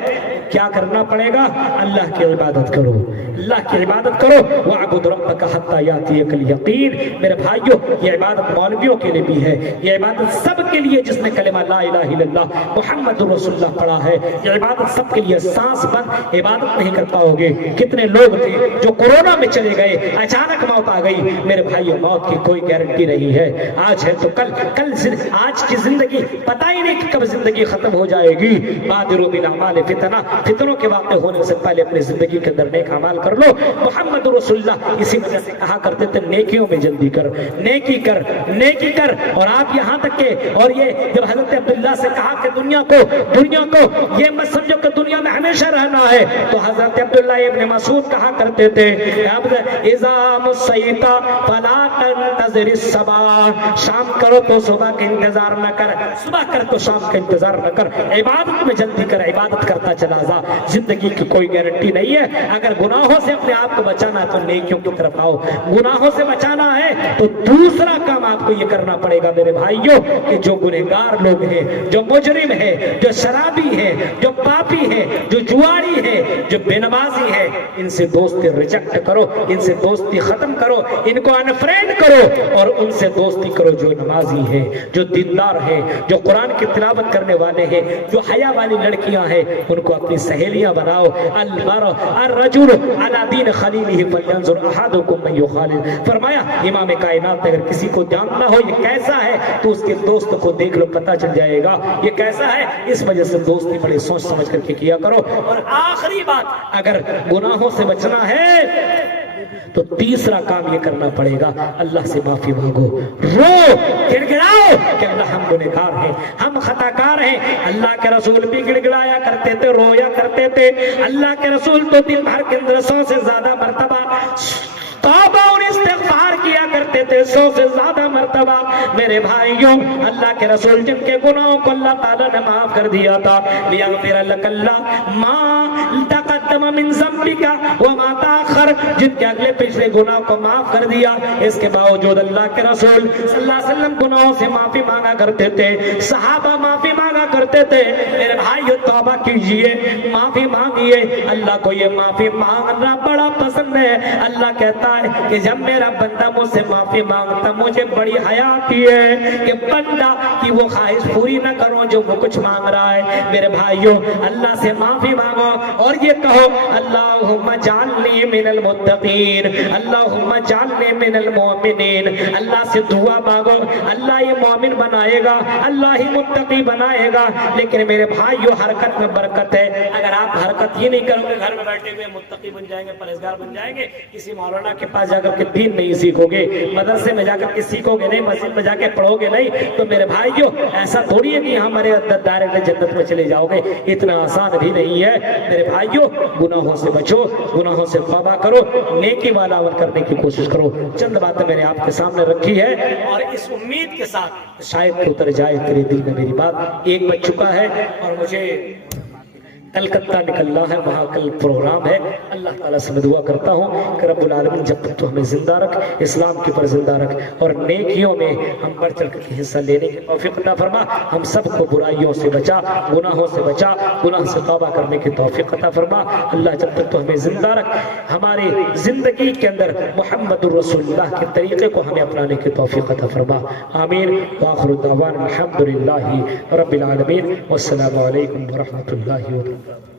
کیا کرنا پڑے گا؟ اللہ کی عبادت کرو, اللہ کی عبادت کرو. وَعْبُدْ رَبَّكَ حَتَّى يَأْتِيَكَ الْيَقِينُ. میرے بھائیوں یہ عبادت مولویوں کے لیے بھی ہے, یہ عبادت سب کے لیے جس نے کلمہ لا الہ الا اللہ محمد رسول اللہ پڑھا ہے. یہ عبادت سب کے لیے. سانس بند عبادت نہیں کر پاؤ گے. کتنے لوگ تھے جو کورونا میں چلے گئے, اچانک موت آ گئی. میرے بھائیوں موت کی کوئی گارنٹی نہیں ہے. آج ہے تو کل آج کی زندگی پتہ ہی نہیں کہ کب زندگی ختم ہو جائے گی. بادروا بالاعمال فتنہ, فتنوں کے واقع ہونے سے پہلے اپنی زندگی کے اندر نیک اعمال کر لو. محمد رسول اللہ اسی وجہ سے کہا کرتے تھے نیکیوں میں جلدی کر, نیکی کر, نیکی کر. اور آپ یہاں تک کہ اور یہ جب حضرت عبداللہ سے کہا کہ دنیا کو یہ مت سمجھو کہ دنیا میں ہمیشہ رہنا ہے, تو حضرت عبداللہ ابن مسعود کہا کرتے تھے اذا مسیت فلا تنتظر الصباح, شام کرو تو صبح کا انتظار نہ کر, صبح کر تو شام کا انتظار نہ کر. عبادت میں جلدی کر, عبادت کرتا چلا جا. زندگی کی کوئی گارنٹی نہیں ہے. اگر گناہوں سے اپنے آپ کو بچانا ہے تو نیکیوں کی طرف آؤ. گناہوں سے بچانا ہے تو دوسرا کام آپ کو یہ کرنا پڑے گا میرے بھائیوں کہ جو گنہگار لوگ ہیں, جو مجرم ہیں, جو شرابی ہیں, جو پاپی ہیں, جو جواری ہیں, جو بے نمازی ہیں, ان سے دوستی ریجیکٹ کرو, ان سے دوستی ختم کرو, ان کو انفرینڈ کرو, اور ان سے دوستی کرو جو نمازی ہیں, جو دیندار ہیں, جو قرآن کی تلاوت کرنے والے ہیں, جو حیا والی لڑکیاں ہیں, ان کو اپنی سہیلیاں بناؤ. الرجل علی دین خلیلہ فلینظر احدکم من یخالل. فرمایا امام کائنات اگر کسی کو جاننا ہو یہ کیسا ہے تو اس کے دوست کو دیکھ لو, پتہ چل جائے گا یہ کیسا ہے. اس وجہ سے دوستی بڑے سوچ سمجھ کر کے کیا کرو. اور آخری بات, اگر گناہوں سے بچنا ہے تو تیسرا کام یہ کرنا پڑے گا, اللہ سے معافی مانگو, رو, گڑ گڑاؤ کہ اللہ ہم گنہگار ہیں, ہم خطا کار ہیں. اللہ کے رسول بھی گڑ گڑایا کرتے تھے, رویا کرتے تھے. اللہ کے رسول تو دن بھر کے اندر 100 سے زیادہ مرتبہ توبہ اور استغفار کیا کرتے تھے, 100 سے زیادہ مرتبہ. میرے بھائیوں اللہ کے رسول جن کے گناہوں کو اللہ تعالیٰ نے معاف کر دیا تھا, لیغفر لک اللہ ما تقدم من ذنبک وما تاخر، جن کے اگلے پچھلے گناہ کو معاف کر دیا۔ اس کے باوجود اللہ کے رسول صلی اللہ علیہ وسلم گناہوں سے معافی مانگا کرتے تھے، صحابہ معافی مانگا کرتے تھے۔ میرے بھائیو توبہ کیجئے، معافی مانگیے، اللہ کو یہ معافی مانگنا بڑا پسند ہے۔ اللہ کہتا ہے کہ جب میرا بندہ مجھ سے معافی مانگتا مجھے بڑی حیا آتی ہے کہ بندہ کی وہ خواہش پوری نہ کروں جو وہ کچھ مانگ رہا ہے۔ میرے بھائیو اللہ سے معافی مانگو اور یہ کہو اللہم اجعلنی من المتقین، اللہم اجعلنی من المؤمنین۔ اللہ سے دعا مانگو، اللہ یہ مومن بنائے گا، اللہ ہی متقی بنائے گا۔ لیکن میرے بھائیو حرکت میں برکت ہے۔ اگر آپ حرکت یہ نہیں کرو گے گھر میں بیٹھے ہوئے متقی بن جائیں گے، پرہیزگار بن جائیں گے، کسی مولانا کے پاس جا کر کے دین نہیں سیکھو گے، مدرسے میں جا کر کے سیکھو گے نہیں، مسجد میں جا کے پڑھو گے نہیں، تو میرے بھائیو ایسا تھوڑی ہے کہ ہمارے ڈائریکٹ جنت میں چلے جاؤ گے، اتنا آسان بھی نہیں ہے۔ میرے بھائیو گناہوں سے بچو، گناہوں سے توبہ کرو، نیکی والا عمل کرنے کی کوشش کرو۔ چند باتیں میں نے آپ کے سامنے رکھی ہے اور اس امید کے ساتھ شاید اتر جائے تیرے دل میں میری بات۔ ایک بج چکا ہے اور مجھے کلکتہ نکلنا ہے، وہاں کل پروگرام ہے۔ اللہ تعالیٰ سے میں دعا کرتا ہوں کہ رب العالمین جب تک تو ہمیں زندہ رکھ، اسلام کے پر زندہ رکھ اور نیکیوں میں ہم بڑھ چڑھ کر کے حصہ لینے کی توفیق عطا فرما۔ ہم سب کو برائیوں سے بچا، گناہوں سے بچا، گناہ سے توبہ کرنے کی توفیق عطا فرما۔ اللہ جب تک تو ہمیں زندہ رکھ، ہماری زندگی کے اندر محمد رسول اللہ کے طریقے کو ہمیں اپنانے کی توفیق عطا فرما۔ آمین۔ وآخر دعوانا الحمدللہ رب العالمین، والسلام علیکم ورحمۃ اللہ وبرکاتہ۔